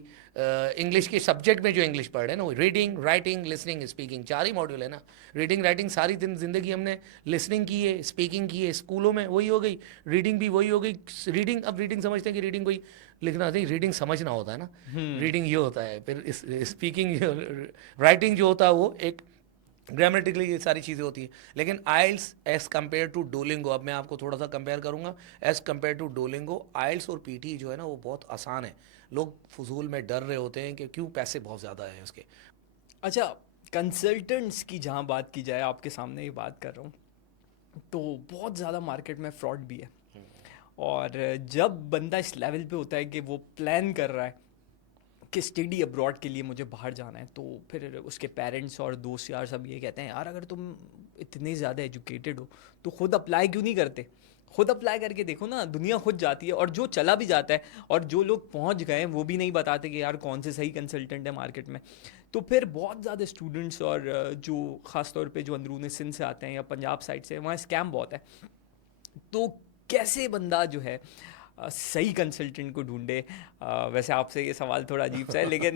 इंग्लिश के सब्जेक्ट में जो इंग्लिश पढ़ रहे हैं ना, वही रीडिंग राइटिंग लिसनिंग स्पीकिंग, 4 ही मॉड्यूल है ना। रीडिंग राइटिंग सारी दिन जिंदगी हमने लिसनिंग की है, स्पीकिंग की है, स्कूलों में वही हो गई, रीडिंग भी वही हो गई। रीडिंग, अब रीडिंग समझते हैं कि रीडिंग कोई लिखना नहीं, रीडिंग समझना होता है ना, हम्म। रीडिंग ये होता है। फिर स्पीकिंग राइटिंग जो होता है वो एक ग्रामेटिकली ये सारी चीज़ें होती हैं। लेकिन आइल्स एज़ कम्पेयर टू डोलिंगो, अब मैं आपको थोड़ा सा कंपेयर करूंगा। एज़ कम्पेयर टू डोलिंगो, आइल्स और पीटी जो है ना वो बहुत आसान है। लोग फजूल में डर रहे होते हैं कि क्यों, पैसे बहुत ज़्यादा हैं उसके। अच्छा, कंसल्टेंट्स की जहाँ बात की जाए, आपके सामने ही बात कर रहा हूँ, तो बहुत ज़्यादा मार्केट में फ्रॉड भी है। और जब बंदा इस लेवल पे होता है कि वो प्लान कर रहा है कि स्टडी अब्रॉड के लिए मुझे बाहर जाना है, तो फिर उसके पेरेंट्स और दोस्त यार सब ये कहते हैं, यार अगर तुम इतने ज़्यादा एजुकेटेड हो तो खुद अप्लाई क्यों नहीं करते? खुद अप्लाई करके देखो ना, दुनिया खुद जाती है। और जो चला भी जाता है और जो लोग पहुंच गए हैं वो भी नहीं बताते कि यार कौन से सही कंसल्टेंट है मार्केट में। तो फिर बहुत ज़्यादा स्टूडेंट्स और जो ख़ास तौर पे जो अंदरूनी सिंध से आते हैं या पंजाब साइड से, वहाँ स्कैम बहुत है। तो कैसे बंदा जो है सही कंसल्टेंट को ढूंढे? वैसे आपसे ये सवाल थोड़ा अजीब सा है, लेकिन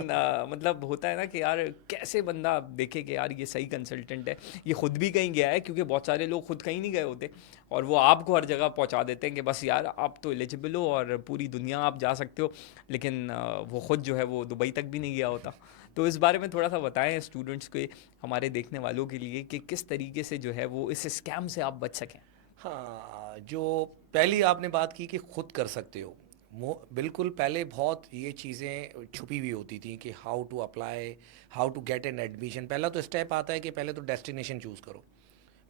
मतलब होता है ना कि यार कैसे बंदा देखे कि यार ये सही कंसल्टेंट है, ये खुद भी कहीं गया है, क्योंकि बहुत सारे लोग खुद कहीं नहीं गए होते और वो आपको हर जगह पहुंचा देते हैं कि बस यार आप तो एलिजिबल हो और पूरी दुनिया आप जा सकते हो, लेकिन वो खुद जो है वो दुबई तक भी नहीं गया होता। तो इस बारे में थोड़ा सा बताएं स्टूडेंट्स के, हमारे देखने वालों के लिए, कि किस तरीके से जो है वो इस स्कैम से आप बच सकें। हाँ, जो पहली आपने बात की कि खुद कर सकते हो, बिल्कुल पहले बहुत ये चीज़ें छुपी हुई होती थी कि how to apply, how to get an admission. पहला तो स्टेप आता है कि पहले तो डेस्टिनेशन चूज़ करो,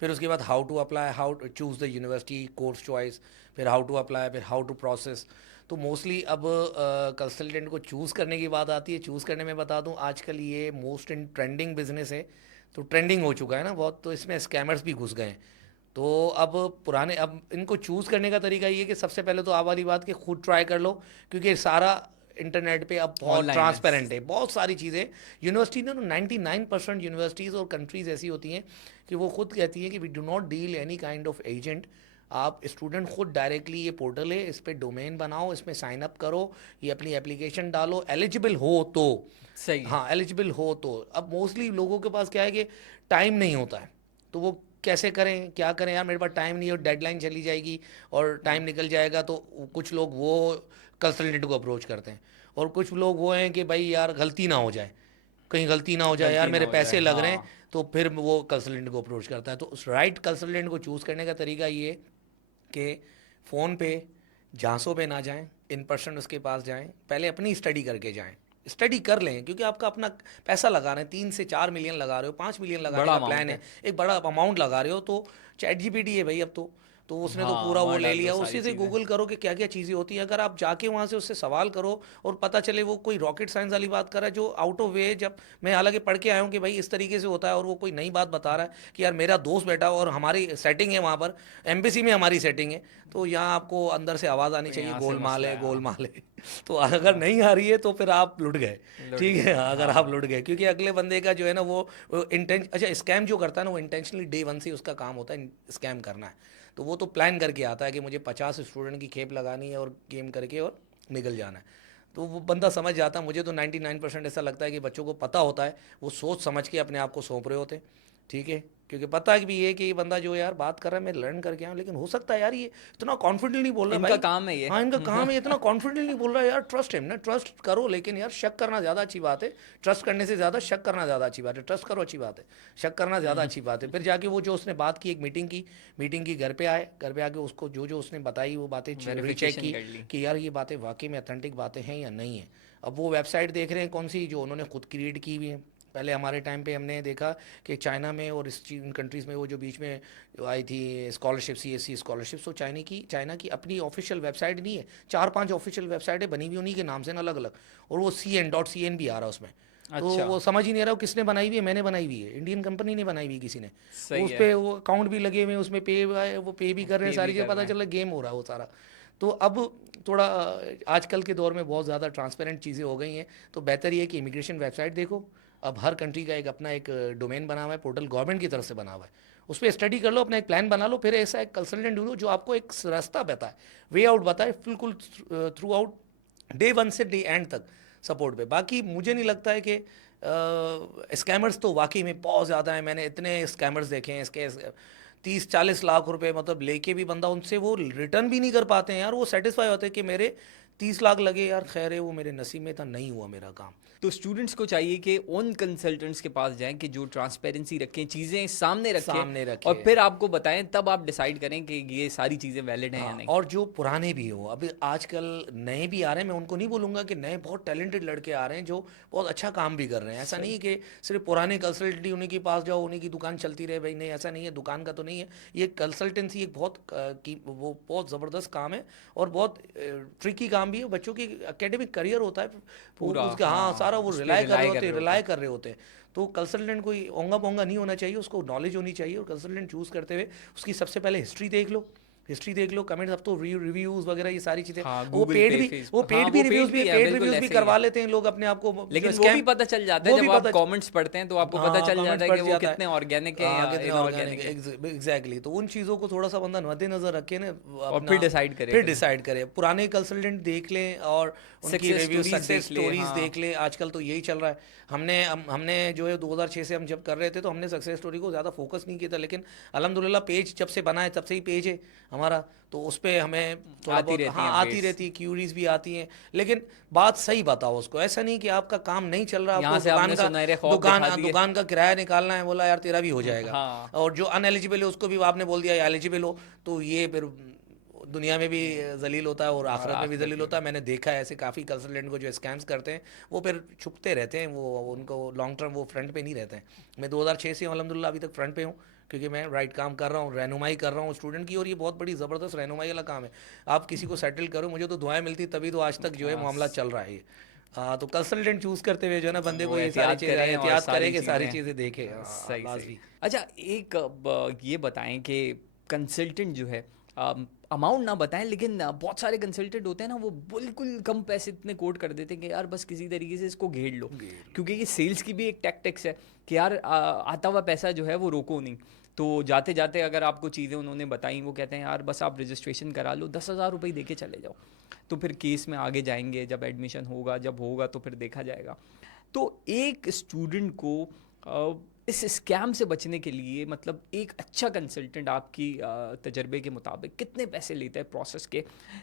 फिर उसके बाद how to apply, how to choose the university course choice, फिर हाउ टू अप्लाई, फिर हाउ टू प्रोसेस। तो मोस्टली अब कंसल्टेंट को चूज़ करने की बात आती है। चूज़ करने में बता दूं, आजकल ये मोस्ट इन ट्रेंडिंग बिजनेस है। तो ट्रेंडिंग हो चुका है ना बहुत, तो इसमें स्कैमर्स भी घुस गए हैं। तो अब इनको चूज़ करने का तरीका ये है कि सबसे पहले तो आप वाली बात कि खुद ट्राई कर लो, क्योंकि सारा इंटरनेट पे अब बहुत ऑनलाइन है। ट्रांसपेरेंट है, बहुत सारी चीज़ें। यूनिवर्सिटी ने 99% यूनिवर्सिटीज़ और कंट्रीज़ ऐसी होती हैं कि वो खुद कहती हैं कि we do not deal any kind of agent. आप स्टूडेंट खुद डायरेक्टली, ये पोर्टल है, इस पर डोमेन बनाओ, इसमें साइन अप करो, ये अपनी एप्लीकेशन डालो, एलिजिबल हो तो। सही है। हाँ, एलिजिबल हो तो। अब मोस्टली लोगों के पास क्या है कि टाइम नहीं होता है, तो वो कैसे करें, क्या करें, यार मेरे पास टाइम नहीं है और डेडलाइन चली जाएगी और टाइम निकल जाएगा। तो कुछ लोग वो कंसल्टेंट को अप्रोच करते हैं, और कुछ लोग वो हैं कि भाई यार गलती ना हो जाए, कहीं गलती ना हो जाए, यार गलती ना मेरे हो जाए, पैसे लग रहे हैं। हाँ। तो फिर वो कंसल्टेंट को अप्रोच करता है। तो उस राइट कंसल्टेंट को चूज़ करने का तरीका ये कि फ़ोन पे झांसों पे ना जाएं, इन पर्सन उसके पास जाएं, पहले अपनी स्टडी करके जाएं। स्टडी कर लें, क्योंकि आपका अपना पैसा लगा रहे हैं, 3 से 4 मिलियन लगा रहे हो, 5 मिलियन लगाने बड़ा का प्लान अमाउंट है, है। एक बड़ा अमाउंट लगा रहे हो। तो चैट जीपीटी है भाई अब तो उसने तो हाँ, पूरा वो वहाँ ले डाल दो लिया। सारी उसी से चीज़ें। गूगल करो कि क्या क्या चीज़ें होती हैं। अगर आप जाके वहाँ से उससे सवाल करो और पता चले वो कोई रॉकेट साइंस वाली बात कर रहा है जो आउट ऑफ वे है, जब मैं हालांकि पढ़ के आया हूँ कि भाई इस तरीके से होता है, और वो कोई नई बात बता रहा है कि यार मेरा दोस्त बैठा हो और हमारी सेटिंग है वहाँ पर, एम्बेसी में हमारी सेटिंग है, तो यहाँ आपको अंदर से आवाज़ आनी तो चाहिए, यहाँ से गोलमाल मसला है, है, हाँ। गोलमाल है। तो अगर हाँ, नहीं आ रही है तो फिर आप लुट गए। लुट ठीक गए, है, हाँ, अगर आप हाँ। लुट गए, क्योंकि अगले बंदे का जो है ना वो इंटेंशन, अच्छा स्कैम जो करता है ना वो इंटेंशनली डे वन से उसका काम होता है स्कैम करना है। तो वो तो प्लान करके आता है कि मुझे 50 स्टूडेंट की खेप लगानी है और गेम करके और निकल जाना है। तो वो बंदा समझ जाता है। मुझे तो 99% ऐसा लगता है कि बच्चों को पता होता है, वो सोच समझ के अपने आप को सौंप रहे होते हैं। ठीक है, क्योंकि पता है कि भी ये कि ये बंदा जो यार बात कर रहा है मैं लर्न करके आया हूँ, लेकिन हो सकता है यार ये इतना कॉन्फिडेंट नहीं बोल रहा इनका भाई। काम है ये। हाँ, इनका काम है, इतना कॉन्फिडेंट नहीं बोल रहा है यार, ट्रस्ट है ना, ट्रस्ट करो। लेकिन यार शक करना ज़्यादा अच्छी बात है, ट्रस्ट करने से ज़्यादा शक करना ज़्यादा अच्छी बात है। ट्रस्ट करो अच्छी बात है, शक करना ज़्यादा अच्छी बात है। फिर जाके वो जो उसने बात की, एक मीटिंग की, घर पे आए, घर पे आके उसको जो जो उसने बताई वो बातें रीचेक वेरिफिकेशन की कर ली। कि यार ये बातें वाकई में अथेंटिक बातें हैं या नहीं है। अब वो वेबसाइट देख रहे हैं कौन सी, जो उन्होंने खुद क्रिएट की हुई है। पहले हमारे टाइम पे हमने देखा कि चाइना में और इन कंट्रीज़ में वो जो बीच में आई थी स्कॉलरशिप, सीएससी स्कॉलरशिप, तो चाइना की अपनी ऑफिशियल वेबसाइट नहीं है, 4-5 ऑफिशियल वेबसाइटें बनी हुई उन्हीं के नाम से ना, अलग अलग। और वो CN.CN भी आ रहा है उसमें। तो अच्छा। वो समझ ही नहीं रहा वो किसने बनाई हुई है। मैंने बनाई हुई है, इंडियन कंपनी ने बनाई हुई है किसी ने। वो सही उस है। पर वो अकाउंट भी लगे हुए हैं, उसमें पे, वो पे भी कर रहे हैं, पे भी सारी चीज़ें कर पता रहे चल हैं। रहा है गेम हो रहा है वो सारा। तो अब थोड़ा आजकल के दौर में बहुत ज़्यादा ट्रांसपेरेंट चीज़ें हो गई हैं। तो बेहतर ये है कि इमिग्रेशन वेबसाइट देखो। अब हर कंट्री का एक अपना एक डोमेन बना हुआ है, पोर्टल गवर्नमेंट की तरफ से बना हुआ है, उस पर स्टडी कर लो, अपना एक प्लान बना लो, फिर ऐसा एक कंसल्टेंट ढूंढो जो आपको एक रास्ता बताए, वे आउट बताए, बिल्कुल थ्रू आउट, डे वन से डे एंड तक सपोर्ट पे। बाकी मुझे नहीं लगता है कि स्कैमर्स तो वाकई में बहुत ज़्यादा हैं। मैंने इतने स्कैमर्स देखे हैं, इसके 30-40 लाख रुपए मतलब लेके भी बंदा उनसे वो रिटर्न भी नहीं कर पाते हैं यार। वो सेटिस्फाई होते हैं कि मेरे 30 लाख लगे यार, खैर है, वो मेरे नसीब में था, नहीं हुआ मेरा काम। तो स्टूडेंट्स को चाहिए कि उन कंसल्टेंट्स के पास जाएं कि जो ट्रांसपेरेंसी रखें, चीज़ें सामने रखें, सामने और रखे। फिर आपको बताएं, तब आप डिसाइड करें कि ये सारी चीज़ें वैलिड हैं या हाँ, नहीं। और जो पुराने भी हो, अभी आजकल नए भी आ रहे हैं, मैं उनको नहीं बोलूँगा कि नए बहुत टैलेंटेड लड़के आ रहे हैं जो बहुत अच्छा काम भी कर रहे हैं। ऐसा नहीं है कि सिर्फ पुराने कंसल्टेंट उन्हीं के पास जाओ, उन्हीं की दुकान चलती रहे, भाई नहीं, ऐसा नहीं है, दुकान का तो नहीं है। ये कंसल्टेंसी एक बहुत वो बहुत ज़बरदस्त काम है, और बहुत ट्रिकी काम भी है। बच्चों की एकेडमिक करियर होता है वो, पूरा, उसका, हाँ, सारा हाँ, वो उस पे रिलाय कर रहे रिलाई कर होते रहे हैं, होते रिलाय हैं। कर रहे होते हैं। तो कंसल्टेंट कोई ओंगा पोंगा नहीं होना चाहिए, उसको नॉलेज होनी चाहिए। और कंसल्टेंट चूज़ करते हुए उसकी सबसे पहले हिस्ट्री देख लो, हिस्ट्री देख लो, कमेंट्स, अब तो रिव्यूज़ वगैरह ये सारी चीज़ें। हाँ, वो गूगल पेड पे, भी, वो फेसबुक, हाँ, पेड वो भी पेड रिव्यूज़ भी, भी है, पेड बिल्कुल रिव्यूज़ भी ऐसे ही है। करवा लेते हैं लोग अपने आप को, जो लेकिन वो भी स्कैम, पता चल जाता है वो जब भी आप पता। कमेंट्स पढ़ते हैं, तो आपको पता हाँ, चल कमेंट्स जाता है कि पढ़ वो जाता है, कितने ऑर्गेनिक है हाँ, या कितने ऑर्गेनिक इनऑर्गेनिक है, है, एग्जैक्टली। तो उन चीज़ों को थोड़ा सा बंदा मद्देनजर रखे ना और फिर अपना, डिसाइड करे फिर फिर। डिसाइड करे। पुराने कंसल्टेंट देख लें और उनकी सक्सेस रिव्यू, स्टोरीज सक्सेस देख ले, स्टोरीज हाँ। देख लें। आजकल तो यही चल रहा है। हमने जो है 2006 से हम जब कर रहे थे, तो हमने सक्सेस स्टोरी को ज़्यादा फोकस नहीं किया था, लेकिन अल्हम्दुलिल्लाह पेज जब से बना है तब से ही पेज है हमारा, तो उस पर हमें थोड़ा आती बहुत, रहती हाँ, हैं आती अपडेट्स। रहती है, क्यूरीज भी आती हैं। लेकिन बात सही बताओ उसको, ऐसा नहीं कि आपका काम नहीं चल रहा, यहाँ आपको से आपने सुनहरे ख्वाब दिखा दिए। दुकान का किराया निकालना है, बोला यार तेरा भी हो जाएगा, हाँ। और जो अनएलिजिबल है उसको भी आपने बोल दिया एलिजिबल हो, तो ये फिर दुनिया में भी जलील होता है और और आखिरत में भी आखिरत जलील में होता भी। है। मैंने देखा है ऐसे काफ़ी कंसल्टेंट को जो स्कैम्स करते हैं, वो फिर छुपते रहते हैं, वो उनको लॉन्ग टर्म वो फ्रंट पे नहीं रहते हैं। मैं 2006 से अल्हम्दुलिल्लाह अभी तक फ्रंट पे हूँ, क्योंकि मैं राइट काम कर रहा हूँ, रहनुमाई कर रहा हूँ स्टूडेंट की, और ये बहुत बड़ी ज़बरदस्त रहनुमाई वाला काम है। आप किसी को सेटल करो, मुझे तो दुआएं मिलती तभी तो आज तक जो है हाँ, मामला चल रहा है ये। हाँ, तो कंसल्टेंट चूज़ करते हुए जो है ना, बंदे को वो ये सारी एहतियात चीज़ें करें और एहतियात करे सारी कि सारी चीज़ें। चीज़ें देखे, हाँ, सही सही। लाजमी। अच्छा, एक ये बताएं कि कंसल्टेंट जो है, अमाउंट ना बताएं, लेकिन बहुत सारे कंसल्टेंट होते हैं ना, वो बिल्कुल कम पैसे इतने कोट कर देते हैं कि यार बस किसी तरीके से इसको घेर लो। क्योंकि ये सेल्स की भी एक टैक्टिक्स है कि यार आता हुआ पैसा जो है वो रोको नहीं। तो जाते जाते अगर आपको चीज़ें उन्होंने बताई, वो कहते हैं यार बस आप रजिस्ट्रेशन करा लो, 10,000 रुपये दे के चले जाओ। तो फिर केस में आगे जाएंगे, जब एडमिशन होगा, जब होगा तो फिर देखा जाएगा। तो एक स्टूडेंट को इस स्कैम से बचने के लिए, मतलब एक अच्छा कंसल्टेंट आपकी तजर्बे के मुताबिक कितने पैसे लेता है प्रोसेस के,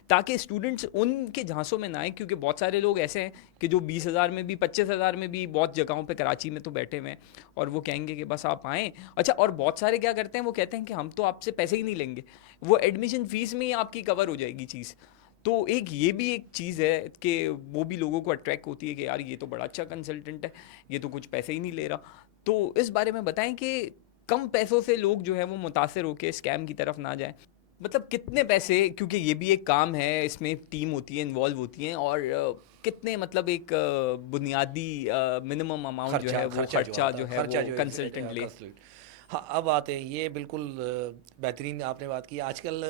ताकि स्टूडेंट्स उनके झांसों में ना आए? क्योंकि बहुत सारे लोग ऐसे हैं कि जो 20,000 में भी, 25,000 में भी, बहुत जगहों पे कराची में तो बैठे हुए हैं, और वो कहेंगे कि बस आप आएँ। अच्छा, और बहुत सारे क्या करते हैं, वो कहते हैं कि हम तो आपसे पैसे ही नहीं लेंगे, वो एडमिशन फ़ीस में ही आपकी कवर हो जाएगी चीज़। तो एक ये भी एक चीज़ है कि वो भी लोगों को अट्रैक्ट होती है कि यार ये तो बड़ा अच्छा कंसल्टेंट है, ये तो कुछ पैसे ही नहीं ले रहा। तो इस बारे में बताएं कि कम पैसों से लोग जो है वो मुतासर होकर स्कैम की तरफ ना जाएं। मतलब कितने पैसे, क्योंकि ये भी एक काम है, इसमें टीम होती है, इन्वॉल्व होती हैं, और कितने, मतलब एक बुनियादी मिनिमम अमाउंट जो है वो खर्चा जो है खर्चा वो जो कंसल्टेंट ले। कंसल्ट। हाँ, अब आते हैं, ये बिल्कुल बेहतरीन आपने बात की। आजकल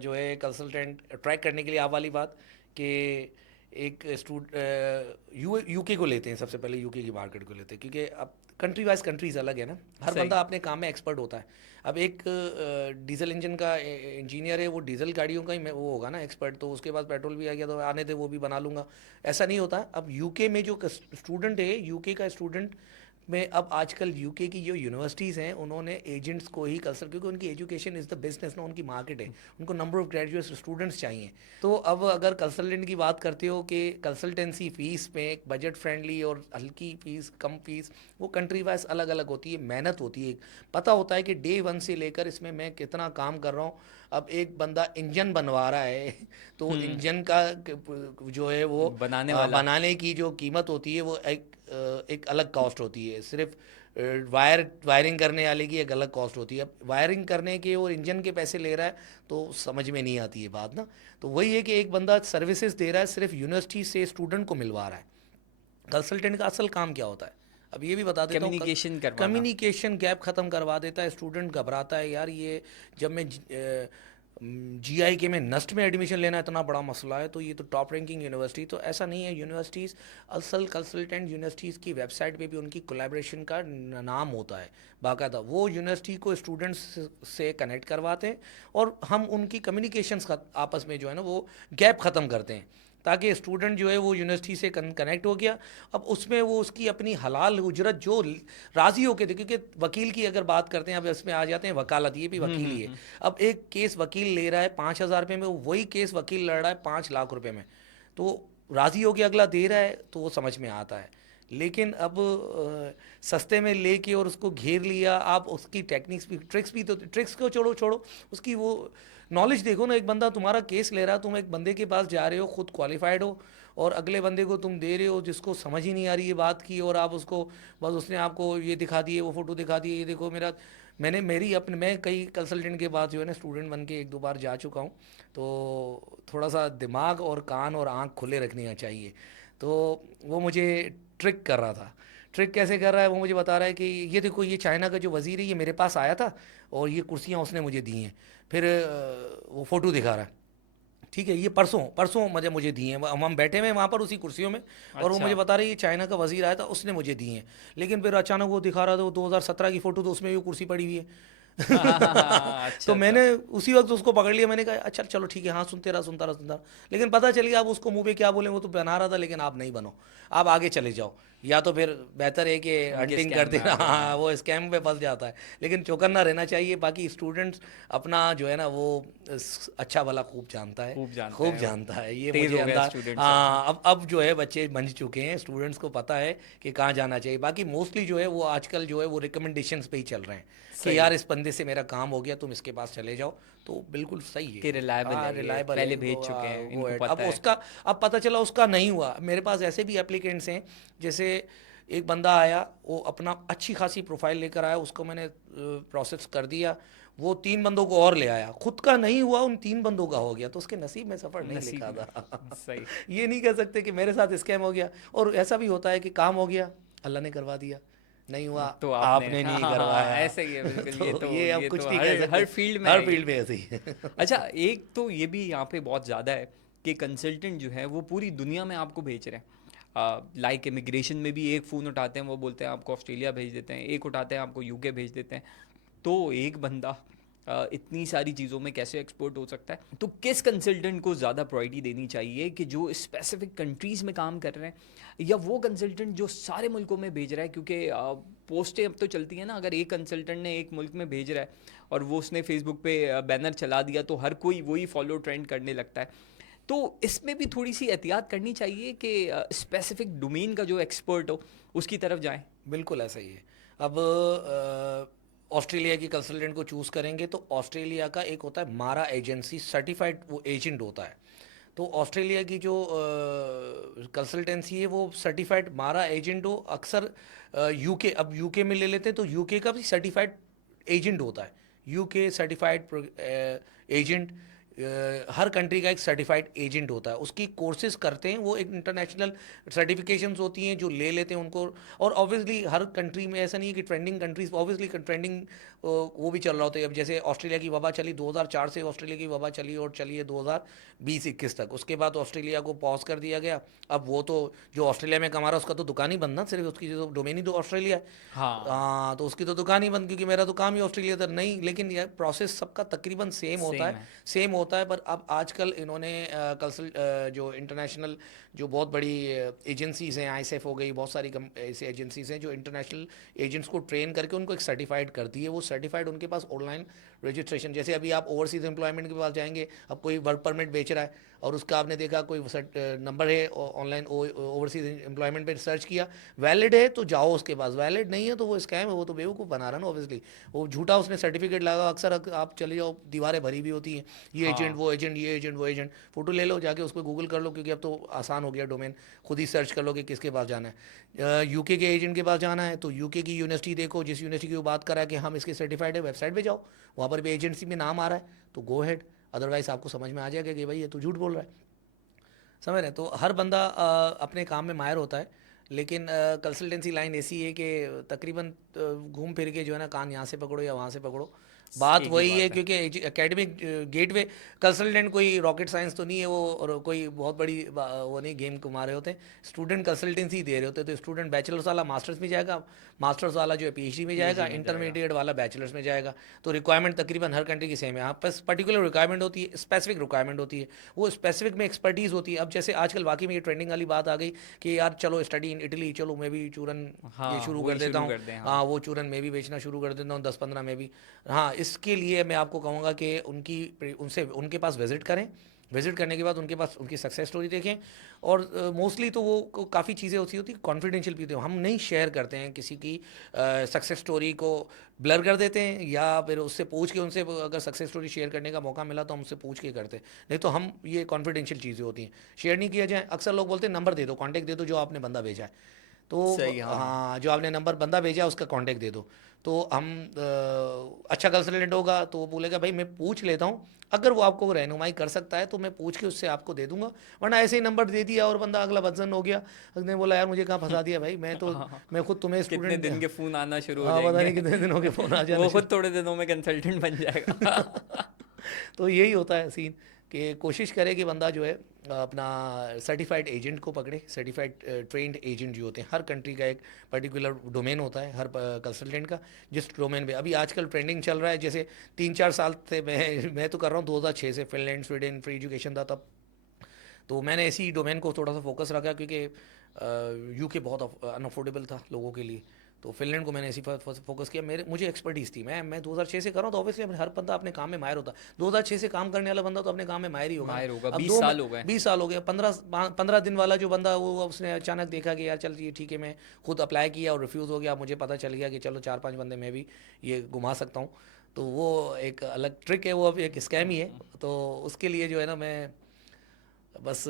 जो है कंसल्टेंट ट्रैक करने के लिए आप वाली बात कि एक यूके को लेते हैं, सबसे पहले यूके की मार्केट को लेते हैं, क्योंकि अब कंट्री वाइज कंट्रीज अलग है ना, हर सही। बंदा अपने काम में एक्सपर्ट होता है। अब एक डीजल इंजन का इंजीनियर है, वो डीजल गाड़ियों का ही वो होगा ना एक्सपर्ट, तो उसके पास पेट्रोल भी आ गया तो आने दे वो भी बना लूँगा, ऐसा नहीं होता। अब यूके में जो स्टूडेंट है, यूके का स्टूडेंट में, अब आजकल यूके की जो यूनिवर्सिटीज़ हैं, उन्होंने एजेंट्स को ही कंसल्ट, क्योंकि उनकी एजुकेशन इज़ द बिजनेस ना, उनकी मार्केट है, उनको नंबर ऑफ ग्रेजुएट स्टूडेंट्स चाहिए। तो अब अगर कंसल्टेंट की बात करते हो कि कंसल्टेंसी फ़ीस में एक बजट फ्रेंडली और हल्की फ़ीस, कम फ़ीस, वो कंट्री वाइज अलग अलग होती है, मेहनत होती है, पता होता है कि डे वन से लेकर इसमें मैं कितना काम कर रहा हूँ। अब एक बंदा इंजन बनवा रहा है तो इंजन का जो है वो बनाने वाला। बनाने की जो कीमत होती है वो एक अलग कॉस्ट होती है। सिर्फ वायरिंग करने वाले की एक अलग कॉस्ट होती है। अब वायरिंग करने के और इंजन के पैसे ले रहा है तो समझ में नहीं आती है बात ना। तो वही है कि एक बंदा सर्विसेज दे रहा है, सिर्फ यूनिवर्सिटी से स्टूडेंट को मिलवा रहा है। कंसल्टेंट का असल काम क्या होता है, अब ये भी बता देता हूँ। कम्युनिकेशन करवाना। कम्युनिकेशन गैप ख़त्म करवा देता है। स्टूडेंट घबराता है, यार ये जब मैं जीआई के में नस्ट में एडमिशन लेना इतना बड़ा मसला है, तो ये तो टॉप रैंकिंग यूनिवर्सिटी, तो ऐसा नहीं है। यूनिवर्सिटीज़ असल कंसल्टेंट यूनिवर्सिटीज़ की वेबसाइट पे भी उनकी कोलैबोरेशन का नाम होता है बाकायदा, वो यूनिवर्सिटी को स्टूडेंट्स से कनेक्ट करवाते हैं और हम उनकी कम्युनिकेशंस का आपस में जो है ना वो गैप ख़त्म करते हैं, ताकि स्टूडेंट जो है वो यूनिवर्सिटी से कनेक्ट हो गया। अब उसमें वो उसकी अपनी हलाल उजरत जो राज़ी होके थे, क्योंकि वकील की अगर बात करते हैं, अब इसमें आ जाते हैं वकालत, ये भी वकील ही है। अब एक केस वकील ले रहा है 5,000 रुपये में, वही केस वकील लड़ रहा है 5 लाख रुपए में। तो राज़ी हो के अगला दे रहा है तो वो समझ में आता है। लेकिन अब सस्ते में लेके और उसको घेर लिया, आप उसकी टेक्निक्स भी, ट्रिक्स भी, तो ट्रिक्स को छोड़ो छोड़ो, उसकी वो नॉलेज देखो ना। एक बंदा तुम्हारा केस ले रहा है, तुम एक बंदे के पास जा रहे हो, खुद क्वालिफाइड हो, और अगले बंदे को तुम दे रहे हो जिसको समझ ही नहीं आ रही है बात की, और आप उसको बस, उसने आपको ये दिखा दिए, वो फोटो दिखा दी, ये देखो मेरा, मैं कई कंसल्टेंट के पास जो है ना स्टूडेंट बन के 1-2 बार जा चुका हूँ। तो थोड़ा सा दिमाग और कान और आँख खुले रखनी चाहिए। तो वो मुझे ट्रिक कर रहा था। ट्रिक कैसे कर रहा है, वो मुझे बता रहा है कि ये देखो, ये चाइना का जो वज़ीर है ये मेरे पास आया था और ये कुर्सियाँ उसने मुझे दी हैं। फिर वो फ़ोटो दिखा रहा है, ठीक है, ये परसों परसों मुझे मुझे दिए हैं, हम बैठे हुए हैं वहाँ पर उसी कुर्सियों में, और वो अच्छा। मुझे बता रहे हैं ये चाइना का वज़ीर आया था, उसने मुझे दिए हैं। लेकिन फिर अचानक वो दिखा रहा था, वो 2017 की फ़ोटो, तो उसमें भी वो कुर्सी पड़ी हुई हाँ हाँ हाँ हाँ है। हाँ, अच्छा तो अच्छा। मैंने उसी वक्त उसको पकड़ लिया, मैंने कहा अच्छा चलो ठीक है, हाँ सुनते रहा सुनता रहा सुनता रहा। लेकिन पता चल गया, आप उसको मुंह पे क्या बोले, वो तो बना रहा था, लेकिन आप नहीं बनो, आप आगे चले जाओ, या तो फिर बेहतर है कि उनके हंटिंग स्कैम कर में आ देना। गए हाँ, हैं। वो स्कैम पे फंस जाता है। लेकिन चौकन्ना रहना चाहिए। बाकी स्टूडेंट्स अपना जो है ना वो अच्छा भला खूब जानता है, खूब जानते खूब हैं वो। जानता है, ये तेज मुझे हो गए अंदाज। स्टूडेंट्स अब। हाँ, अब जो है बच्चे बन चुके हैं, स्टूडेंट्स को पता है कि कहाँ जाना चाहिए। बाकी मोस्टली जो है वो आजकल जो है वो रिकमेंडेशंस पे ही चल रहे हैं कि सही। यार इस बंदे से मेरा काम हो गया, तुम इसके पास चले जाओ। तो बिल्कुल सही है कि ये। रिलायबल हाँ, है, ये रिलायबल है, पहले भेज इनको चुके हैं, गो इनको एड। पता अब है। उसका, अब पता चला उसका नहीं हुआ। मेरे पास ऐसे भी एप्लीकेंट्स हैं, जैसे एक बंदा आया, वो अपना अच्छी खासी प्रोफाइल लेकर आया, उसको मैंने प्रोसेस कर दिया, वो 3 बंदों को और ले आया, खुद का नहीं हुआ, उन 3 बंदों का हो गया, तो उसके नसीब में सफ़र नहीं नसीब लिखा में। था। सही। ये नहीं कह सकते कि मेरे साथ स्कैम हो गया। और ऐसा भी होता है कि काम हो गया, अल्लाह ने करवा दिया, नहीं हुआ, तो आपने आपने हाँ नहीं हाँ हाँ करवाया। ऐसे ही है बिल्कुल। तो ये अब ये कुछ तो नहीं कह हर सकते। फील्ड में हर है ये। फील्ड में ऐसे ही है। अच्छा, एक तो ये भी यहाँ पे बहुत ज़्यादा है कि कंसल्टेंट जो है वो पूरी दुनिया में आपको भेज रहे हैं। लाइक इमिग्रेशन में भी एक फ़ोन उठाते हैं, वो बोलते हैं आपको ऑस्ट्रेलिया भेज देते हैं, एक उठाते हैं आपको यूके भेज देते हैं। तो एक बंदा इतनी सारी चीज़ों में कैसे एक्सपर्ट हो सकता है? तो किस कंसल्टेंट को ज़्यादा प्रायोरिटी देनी चाहिए, कि जो स्पेसिफिक कंट्रीज़ में काम कर रहे हैं, या वो कंसल्टेंट जो सारे मुल्कों में भेज रहा है? क्योंकि पोस्टें अब तो चलती हैं ना, अगर एक कंसल्टेंट ने एक मुल्क में भेज रहा है और वो उसने फेसबुक पे बैनर चला दिया तो हर कोई वही फॉलो ट्रेंड करने लगता है। तो इसमें भी थोड़ी सी एहतियात करनी चाहिए कि स्पेसिफिक डोमेन का जो एक्सपर्ट हो उसकी तरफ जाएं। बिल्कुल ऐसा ही है। अब ऑस्ट्रेलिया की कंसल्टेंट को चूज़ करेंगे तो ऑस्ट्रेलिया का एक होता है मारा एजेंसी, सर्टिफाइड वो एजेंट होता है। तो ऑस्ट्रेलिया की जो कंसल्टेंसी है वो सर्टिफाइड मारा एजेंट हो। अक्सर यूके, अब यूके में ले लेते हैं तो यूके का भी सर्टिफाइड एजेंट होता है। यूके सर्टिफाइड एजेंट, हर कंट्री का एक सर्टिफाइड एजेंट होता है, उसकी कोर्सेज करते हैं वो, एक इंटरनेशनल सर्टिफिकेशंस होती हैं जो ले लेते हैं उनको। और ऑब्वियसली हर कंट्री में ऐसा नहीं है कि ट्रेंडिंग कंट्रीज, ऑब्वियसली ट्रेंडिंग वो भी चल रहा होता है। अब जैसे ऑस्ट्रेलिया की वबा चली 2004 से, ऑस्ट्रेलिया की वबा चली और चली है 2020-21 तक, उसके बाद ऑस्ट्रेलिया को पॉज कर दिया गया। अब वो तो जो ऑस्ट्रेलिया में कमा रहा है उसका तो दुकान ही बंद ना, सिर्फ उसकी जो डोमेन ही तो ऑस्ट्रेलिया है। हाँ। हाँ, तो उसकी तो दुकान ही बंद, क्योंकि मेरा तो काम ही ऑस्ट्रेलिया था नहीं। लेकिन यह प्रोसेस सबका तकरीबन सेम होता सेम है, है। सेम होता है। पर अब आजकल इन्होंने जो इंटरनेशनल, जो बहुत बड़ी एजेंसीज हैं, आईएसएफ हो गई, बहुत सारी ऐसी एजेंसीज हैं जो इंटरनेशनल एजेंट्स को ट्रेन करके उनको एक सर्टिफाइड करती है। वो सर्टिफाइड उनके पास ऑनलाइन रजिस्ट्रेशन, जैसे अभी आप ओवरसीज एम्प्लॉयमेंट के पास जाएंगे, अब कोई वर्क परमिट बेच रहा है और उसका आपने देखा कोई नंबर है ऑनलाइन, ओवरसीज एम्प्लॉयमेंट पे सर्च किया, वैलिड है तो जाओ उसके पास, वैलिड नहीं है तो वो स्कैम है, वो तो बेवकूफ़ बना रहा है ना ऑब्वियसली, वो झूठा उसने सर्टिफिकेट लगा। अक्सर आप चले जाओ, दीवारें भरी हुई होती हैं, ये एजेंट हाँ। वो एजेंट, ये एजेंट वो एजेंट, फोटो ले लो जाके, उसको गूगल कर लो, क्योंकि अब तो आसान हो गया डोमेन, खुद ही सर्च कर लो कि किसके पास जाना है। यूके के एजेंट के पास जाना है तो यूके की यूनिवर्सिटी देखो, जिस यूनिवर्सिटी की वो बात करा कि हम इसके सर्टिफाइड है, वेबसाइट पे जाओ, वहाँ पर भी एजेंसी में नाम आ रहा है तो गो हेड। अदरवाइज आपको समझ में आ जाएगा कि भाई ये तो झूठ बोल रहा है। समझ रहे हैं? तो हर बंदा अपने काम में माहिर होता है। लेकिन कंसल्टेंसी लाइन ऐसी है कि तकरीबन घूम फिर के जो है ना, कान यहाँ से पकड़ो या वहाँ से पकड़ो, बात एक ही वही है। बात है। क्योंकि एकेडमिक गेटवे कंसल्टेंट कोई रॉकेट साइंस तो नहीं है वो, और कोई बहुत बड़ी वो नहीं गेम कमा रहे होते हैं। स्टूडेंट कंसल्टेंसी दे रहे होते हैं, तो स्टूडेंट बैचलर्स वाला मास्टर्स में जाएगा, मास्टर्स वाला जो है पीएचडी में पीएचडी जाएगा, में जाएगा। इंटरमीडिएट वाला बैचलर्स में जाएगा। तो रिक्वायरमेंट तकरीबन हर कंट्री की सेम है। आप बस पर्टिकुलर रिक्वायरमेंट होती है, स्पेसिफिक रिक्वायरमेंट होती है, वो स्पेसिफिक में एक्सपर्टीज़ होती है। अब जैसे आजकल वाकई में ये ट्रेंडिंग वाली बात आ गई कि यार चलो स्टडी इन इटली, चलो मैं भी चूरन ये हाँ, शुरू कर वही देता शुरू हूँ। कर दें। हाँ। हाँ, वो चूरन मैं भी बेचना शुरू कर देता हूँ 10-15 में भी। हाँ, इसके लिए मैं आपको कहूँगा कि उनकी उनसे उनके पास विज़िट करें, विजिट करने के बाद उनके पास उनकी सक्सेस स्टोरी देखें। और मोस्टली तो वो काफ़ी चीज़ें होती कॉन्फिडेंशियल भी होती है, हम नहीं शेयर करते हैं किसी की सक्सेस स्टोरी को, ब्लर कर देते हैं या फिर उससे पूछ के, उनसे अगर सक्सेस स्टोरी शेयर करने का मौका मिला तो हम उससे पूछ के करते हैं, नहीं तो हम, ये कॉन्फिडेंशियल चीज़ें होती हैं, शेयर नहीं किया जाए। अक्सर लोग बोलते हैं नंबर दे दो, कॉन्टैक्ट दे दो जो आपने बंदा भेजा है, तो सही, हाँ। हाँ, जो आपने नंबर बंदा भेजा है उसका कांटेक्ट दे दो। तो हम अच्छा कंसल्टेंट होगा तो वो बोलेगा भाई मैं पूछ लेता हूँ, अगर वो आपको रहनुमाई कर सकता है तो मैं पूछ के उससे आपको दे दूंगा, वरना ऐसे ही नंबर दे दिया और बंदा अगला बदजन हो गया, उसने बोला यार मुझे कहाँ फंसा दिया भाई, मैं तो, हाँ, मैं खुद तुम्हें कितने स्टूडेंट, दिन के फोन आना शुरू हो हाँ पता जाएंगे। नहीं कितने दिनों के फ़ोन आ जाने वो शुरू। खुद थोड़े दिनों में कंसल्टेंट बन जाएगा। तो यही होता है सीन, कि कोशिश करे कि बंदा जो है अपना सर्टिफाइड एजेंट को पकड़े। सर्टिफाइड ट्रेंड एजेंट जो होते हैं, हर कंट्री का एक पर्टिकुलर डोमेन होता है हर कंसल्टेंट का, जिस डोमेन पे अभी आजकल ट्रेंडिंग चल रहा है। जैसे 3-4 साल से मैं तो कर रहा हूँ 2006 से, फिनलैंड स्वीडन फ्री एजुकेशन था तब, तो मैंने इसी डोमेन को थोड़ा सा फोकस रखा, क्योंकि यूके बहुत अनअफोर्डेबल था लोगों के लिए, तो फिनलैंड को मैंने इसी पर फोकस किया। मुझे एक्सपर्टीज़ थी, मैं 2006 से कर रहा हूँ, तो ऑब्वियसली हर बंदा अपने काम में माहिर होता है। 2006 से काम करने वाला बंदा तो अपने काम में माहिर ही होगा ना। माहिर होगा, अब 20 साल हो गए। 20 साल हो गया, 15 दिन वाला जो बंदा, वो उसने अचानक देखा कि यार चल ये ठीक है, मैं खुद अप्लाई किया और रिफ्यूज़ हो गया, मुझे पता चल गया कि चलो 4-5 बंदे मैं भी ये घुमा सकता हूँ, तो वो एक अलग ट्रिक है, वो अब एक स्कैम ही है। तो उसके लिए जो है ना, मैं बस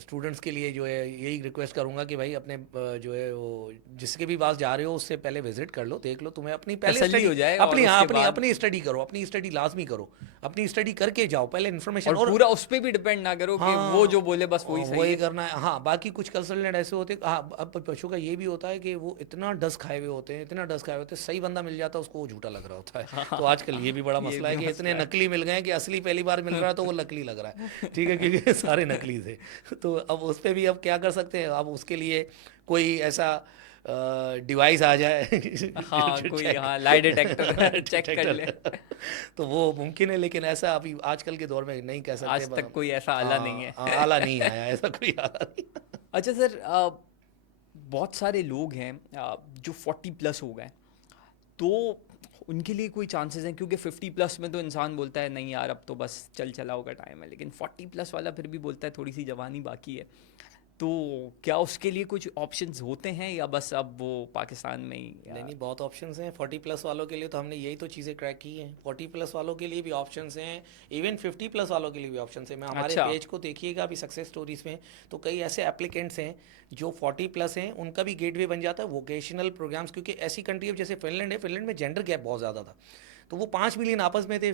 स्टूडेंट्स के लिए जो है यही रिक्वेस्ट करूंगा कि भाई अपने जो है वो जिसके भी पास जा रहे हो उससे पहले विजिट कर लो, देख लो, तुम्हें अपनी पहले तसल्ली स्टडी, हो जाए, और अपनी, हाँ, उसके अपनी बाद अपनी स्टडी करो, अपनी स्टडी लाजमी करो, अपनी स्टडी करके जाओ पहले, इन्फॉर्मेशन। और और पूरा उस पे भी डिपेंड ना करो कि वो हाँ, जो बोले बस वही सही वही है। करना है। हाँ, बाकी कुछ कंसल्टेंट ऐसे होते हैं, हाँ, अब पशु का ये भी होता है कि वो इतना डस खाए हुए होते हैं, इतना डस खाए हुए होते हैं, सही बंदा मिल जाता है उसको वो झूठा लग रहा होता है। तो आजकल ये भी बड़ा ये मसला भी है कि इतने मसला है। नकली मिल गए हैं कि असली पहली बार मिल रहा है तो वो नकली लग रहा है, ठीक है, क्योंकि सारे नकली थे। तो अब उस पर भी अब क्या कर सकते हैं, अब उसके लिए कोई ऐसा डिवाइस आ जाए हाँ, जो कोई, चेक हाँ, लाई डिटेक्टर चेक कर ले। डिटेक्टर, तो वो मुमकिन है, लेकिन ऐसा अभी आजकल के दौर में नहीं कह सकते। आज तक कोई ऐसा आला नहीं हाँ, है। आला नहीं आया, ऐसा कोई आला नहीं। अच्छा सर, बहुत सारे लोग हैं जो 40+ हो गए, तो उनके लिए कोई चांसेस हैं? क्योंकि 50+ में तो इंसान बोलता है नहीं यार अब तो बस चल चलाओ का टाइम है, लेकिन 40+ वाला फिर भी बोलता है थोड़ी सी जवानी बाकी है। तो क्या उसके लिए कुछ ऑप्शंस होते हैं, या बस अब वो पाकिस्तान में ही नहीं नहीं, बहुत ऑप्शंस हैं 40+ वालों के लिए, तो हमने यही तो चीज़ें क्रैक की हैं। 40+ वालों के लिए भी ऑप्शंस हैं, इवन 50+ वालों के लिए भी ऑप्शंस हैं। मैं हमारे अच्छा। पेज को देखिएगा अभी सक्सेस स्टोरीज में, तो कई ऐसे एप्लीकेंट्स हैं जो 40+ हैं, उनका भी गेटवे बन जाता है वोकेशनल प्रोग्राम्स, क्योंकि ऐसी कंट्री जैसे फिनलैंड है, फिनलैंड में जेंडर गैप बहुत ज़्यादा था, तो वो 5 मिलियन आपस में थे।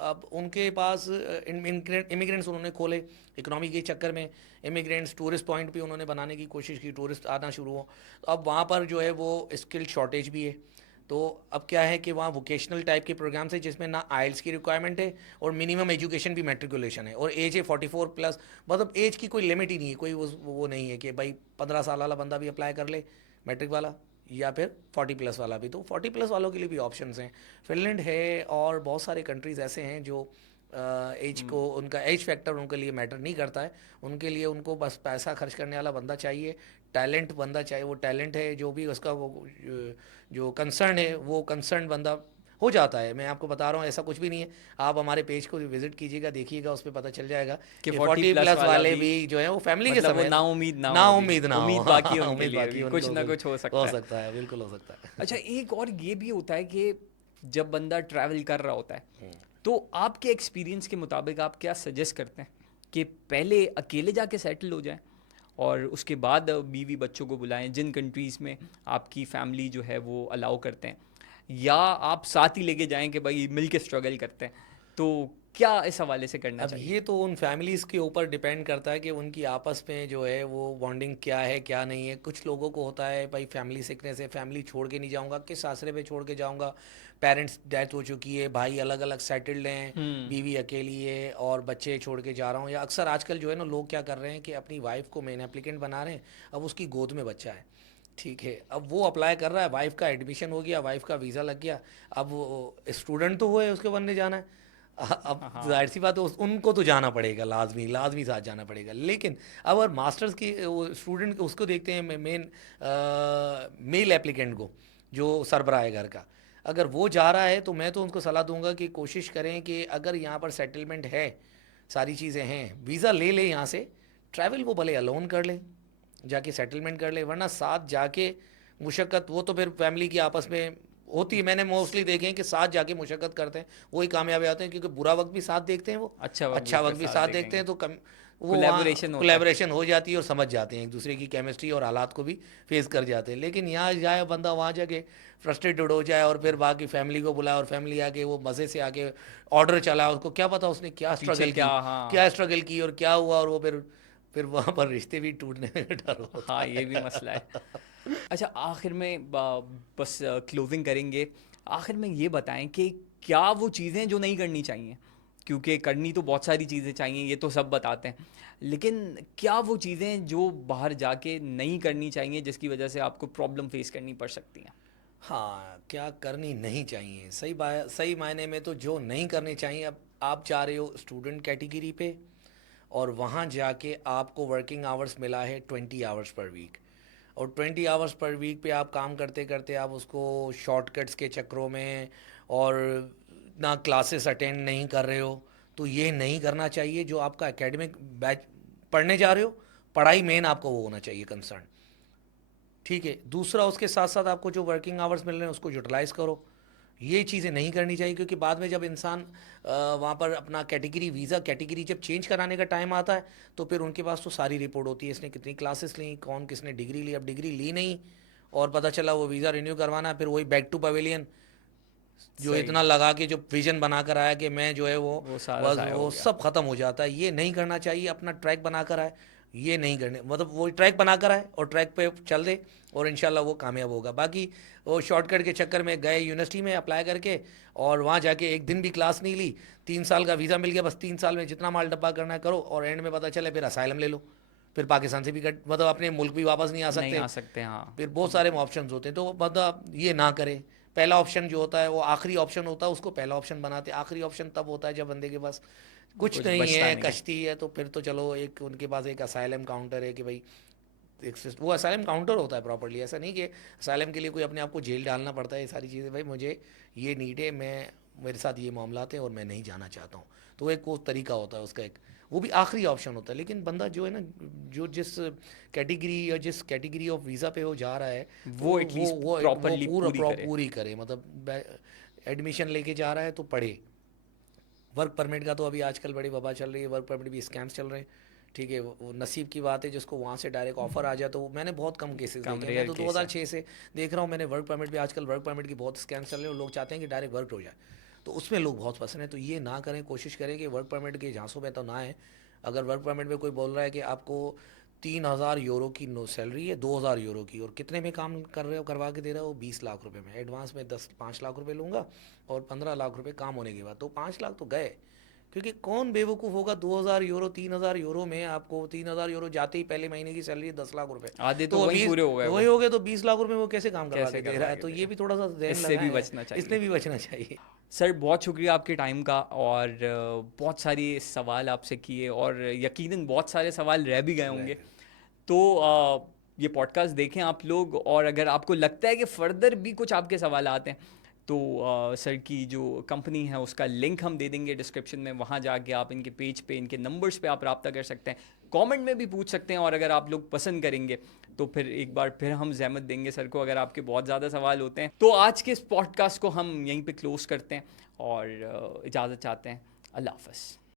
अब उनके पास इमिग्रेंट्स उन्होंने खोले, इकोनॉमी के चक्कर में इमिग्रेंट्स टूरिस्ट पॉइंट भी उन्होंने बनाने की कोशिश की, टूरिस्ट आना शुरू हो, तो अब वहाँ पर जो है वो स्किल शॉर्टेज भी है। तो अब क्या है कि वहाँ वोकेशनल टाइप के प्रोग्राम्स है जिसमें ना आइल्स की रिक्वायरमेंट है और मिनिमम एजुकेशन भी मैट्रिकुलेशन है, और एज है 44+, मतलब एज की कोई लिमिट ही नहीं है, कोई वो नहीं है कि भाई 15 साल वाला बंदा भी अप्लाई कर ले, मैट्रिक वाला, या फिर 40+ वाला भी। तो 40+ वालों के लिए भी ऑप्शंस हैं, फिनलैंड है, और बहुत सारे कंट्रीज़ ऐसे हैं जो एज को, उनका एज फैक्टर उनके लिए मैटर नहीं करता है, उनके लिए उनको बस पैसा खर्च करने वाला बंदा चाहिए, टैलेंट बंदा चाहिए, वो टैलेंट है जो भी उसका, वो जो कंसर्न है वो कंसर्न बंदा हो जाता है। मैं आपको बता रहा हूँ ऐसा कुछ भी नहीं है, आप हमारे पेज को विजिट कीजिएगा, देखिएगा, उस पर पता चल जाएगा कि कि 40+ 40+ वाला वाले भी, भी जो है वो फैमिली के मतलब वो समय, ना उम्मीद ना ना हो अभी, उम्मीद ना हो, उम्मीद बाकी है हाँ, उनके उम्मीद लिए बाकी अभी, कुछ उनको ना कुछ हो सकता हो है। सकता है, बिल्कुल हो सकता है। अच्छा, एक और ये भी होता है कि जब बंदा ट्रैवल कर रहा होता है, तो आपके एक्सपीरियंस के मुताबिक आप क्या सजेस्ट करते हैं कि पहले अकेले जाके सेटल हो जाएं और उसके बाद बीवी बच्चों को बुलाएं, जिन कंट्रीज़ में आपकी फैमिली जो है वो अलाउ करते हैं, या आप साथ ही लेके जाएं कि भाई मिल के स्ट्रगल करते हैं? तो क्या इस हवाले से करना अब चाहिए? ये तो उन फैमिलीज़ के ऊपर डिपेंड करता है कि उनकी आपस में जो है वो बॉन्डिंग क्या है क्या नहीं है। कुछ लोगों को होता है भाई फैमिली सिकनेस है, फैमिली छोड़ के नहीं जाऊंगा, किस सासरे पे छोड़ के जाऊंगा, पेरेंट्स डेथ हो चुकी है, भाई अलग अलग सेटल्ड हैं, हम्म। बीवी अकेली है और बच्चे छोड़ के जा रहा हूँ। या अक्सर आजकल जो है ना लोग क्या कर रहे हैं कि अपनी वाइफ को मेन एप्लीकेंट बना रहे हैं, अब उसकी गोद में बच्चा है, ठीक है, अब वो अप्लाई कर रहा है, वाइफ का एडमिशन हो गया, वाइफ का वीज़ा लग गया, अब स्टूडेंट तो वो है, उसके बनने जाना है, अब हाँ। जाहिर सी बात है उनको तो जाना पड़ेगा, लाजमी लाजमी साथ जाना पड़ेगा। लेकिन अब अगर मास्टर्स की वो स्टूडेंट उसको देखते हैं, मेन मेल एप्लीकेंट को जो सरबराह है घर का, अगर वो जा रहा है तो मैं तो उनको सलाह दूंगा कि कोशिश करें कि अगर यहाँ पर सेटलमेंट है, सारी चीज़ें हैं, वीज़ा ले ले यहाँ से, ट्रैवल वो भले अलोन कर ले, जाके सेटलमेंट कर ले, वरना साथ जाके मुशक्क़त वो तो फिर फैमिली की आपस में होती है। मैंने मोस्टली देखे हैं कि साथ जाके मुशक्क़त करते हैं वही कामयाब आते हैं, क्योंकि बुरा वक्त भी साथ देखते हैं वो, भी अच्छा फिर वक्त भी साथ साथ देखते देखेंगे, हैं, तो कम वो वहाँ कोलैबोरेशन होता है। कोलैबोरेशन हो जाती है और समझ जाते हैं एक दूसरे की केमिस्ट्री और हालात को भी फेस कर जाते हैं। लेकिन यहाँ जाए बंदा, वहाँ जाके फ्रस्ट्रेटेड हो जाए और फिर बाकी फैमिली को बुलाए और फैमिली आके वो मज़े से आके ऑर्डर चला, उसको क्या पता उसने क्या पीछे स्ट्रगल क्या, की, हाँ। क्या स्ट्रगल की और क्या हुआ, और वो फिर वहाँ पर रिश्ते भी टूटने में डर हाँ, होता ये है। भी मसला है। अच्छा, आखिर में बस क्लोजिंग करेंगे। आखिर में ये बताएं कि क्या वो चीज़ें जो नहीं करनी चाहिए, क्योंकि करनी तो बहुत सारी चीज़ें चाहिए, ये तो सब बताते हैं, लेकिन क्या वो चीज़ें जो बाहर जाके नहीं करनी चाहिए जिसकी वजह से आपको प्रॉब्लम फेस करनी पड़ सकती हैं? हाँ, क्या करनी नहीं चाहिए, सही बात, सही मायने में तो जो नहीं करनी चाहिए। अब आप जा रहे हो स्टूडेंट कैटेगरी पे, और वहाँ जाके आपको वर्किंग आवर्स मिला है 20 आवर्स पर वीक, और 20 आवर्स पर वीक पे आप काम करते करते आप उसको शॉर्टकट्स के चक्करों में और ना क्लासेस अटेंड नहीं कर रहे हो, तो ये नहीं करना चाहिए। जो आपका एकेडमिक बैच पढ़ने जा रहे हो, पढ़ाई मेन आपको वो होना चाहिए कंसर्न, ठीक है। दूसरा, उसके साथ साथ आपको जो वर्किंग आवर्स मिल रहे हैं उसको यूटिलाइज़ करो। ये चीज़ें नहीं करनी चाहिए, क्योंकि बाद में जब इंसान वहाँ पर अपना कैटेगरी वीज़ा कैटेगरी जब चेंज कराने का टाइम आता है, तो फिर उनके पास तो सारी रिपोर्ट होती है, इसने कितनी क्लासेस ली, कौन किसने डिग्री ली। अब डिग्री ली नहीं और पता चला वो वीज़ा रिन्यू करवाना है, फिर वही बैक टू पवेलियन, जो सही। इतना लगा के जो विजन बना कर आया कि मैं जो है वो वो सारा बस ज़ाया हो वो गया। सब ख़त्म हो जाता है। ये नहीं करना चाहिए। अपना ट्रैक बना कर आए, ये नहीं करने, मतलब वो ट्रैक बना कर आए और ट्रैक पे चल दे, और इंशाल्लाह वो कामयाब होगा। बाकी वो शॉर्टकट के चक्कर में गए यूनिवर्सिटी में अप्लाई करके, और वहाँ जाके एक दिन भी क्लास नहीं ली, 3 साल का वीज़ा मिल गया, बस 3 साल में जितना माल डब्बा करना है करो, और एंड में पता चले फिर असाइलम ले लो, फिर पाकिस्तान से भी कट, मतलब अपने मुल्क भी वापस नहीं आ नहीं सकते। आ सकते, हाँ। फिर बहुत सारे ऑप्शन होते हैं, तो मतलब ये ना करें। पहला ऑप्शन जो होता है वो आखिरी ऑप्शन होता है, उसको पहला ऑप्शन बनाते हैं। आखिरी ऑप्शन तब होता है जब बंदे के पास कुछ कुछ नहीं बचता है, नहीं है। कश्ती है, तो फिर तो चलो एक उनके पास एक असाइलम काउंटर है कि भाई वो असाइलम काउंटर होता है प्रॉपर्ली, ऐसा नहीं कि असाइलम के लिए कोई अपने आप को जेल डालना पड़ता है। ये सारी चीज़ें, भाई मुझे ये नीड है, मैं मेरे साथ ये मामला हैं और मैं नहीं जाना चाहता हूँ, तो एक वो तरीका होता है उसका, एक वो भी आखिरी ऑप्शन होता है। लेकिन बंदा जो है ना, जो जिस कैटेगरी या जिस कैटेगरी ऑफ वीज़ा पे वो जा रहा है, तो वो वो एटलीस्ट वो प्रॉपरली पूरा पूरी करे। पूरी करे, मतलब एडमिशन लेके जा रहा है तो पढ़े। वर्क परमिट का तो अभी आजकल बड़ी वबा चल रही है, वर्क परमिट भी स्कैम्स चल रहे हैं, ठीक है। वो नसीब की बात है जिसको वहाँ से डायरेक्ट ऑफर आ जाए, तो मैंने बहुत कम केसेस कम देखे हैं। मैं रेयर तो केस है। 2006 से देख रहा हूँ मैंने वर्क परमिट भी, आजकल वर्क परमिट की बहुत स्कैम्स चल रहे हैं और लोग चाहते हैं कि डायरेक्ट वर्क हो जाए, तो उसमें लोग बहुत फंस रहे हैं। तो ये ना करें, कोशिश करें कि वर्क परमिट के झांसों में तो ना आए। अगर वर्क परमिट में कोई बोल रहा है कि आपको 3,000 यूरो की नो सैलरी है, 2,000 यूरो की, और कितने में काम कर रहे हो, करवा के दे रहा हो 20 लाख रुपए में, एडवांस में 5 लाख रुपए लूँगा और 15 लाख रुपए काम होने के बाद, तो 5 लाख तो गए। क्योंकि कौन बेवकूफ़ होगा 2,000 यूरो 3,000 यूरो में, आपको 3,000 यूरो जाते ही पहले महीने की सैलरी 10 लाख रुपए, आधे तो तो वहीं बीस पूरे हो गए वो। वही हो गए, तो 20 लाख रुपए वो कैसे काम करवा कैसे के दे रहा करवा है। के तो ये देगा? भी थोड़ा सा ध्यान इससे भी लगाए, बचना चाहिए। इसने भी बचना चाहिए। सर, बहुत शुक्रिया आपके टाइम का, और बहुत सारी सवाल आपसे किए, और यकीनन बहुत सारे सवाल रह भी गए होंगे। तो ये पॉडकास्ट देखें आप लोग, और अगर आपको लगता है कि फ़र्दर भी कुछ आपके सवाल आते हैं, तो सर की जो कंपनी है उसका लिंक हम दे देंगे डिस्क्रिप्शन में, वहाँ जाके आप इनके पेज पे, इनके नंबर्स पे आप रब्ता कर सकते हैं, कमेंट में भी पूछ सकते हैं, और अगर आप लोग पसंद करेंगे तो फिर एक बार फिर हम ज़हमत देंगे सर को, अगर आपके बहुत ज़्यादा सवाल होते हैं। तो आज के इस पॉडकास्ट को हम यहीं पे क्लोज़ करते हैं और इजाज़त चाहते हैं। अल्लाह हाफ़िज़।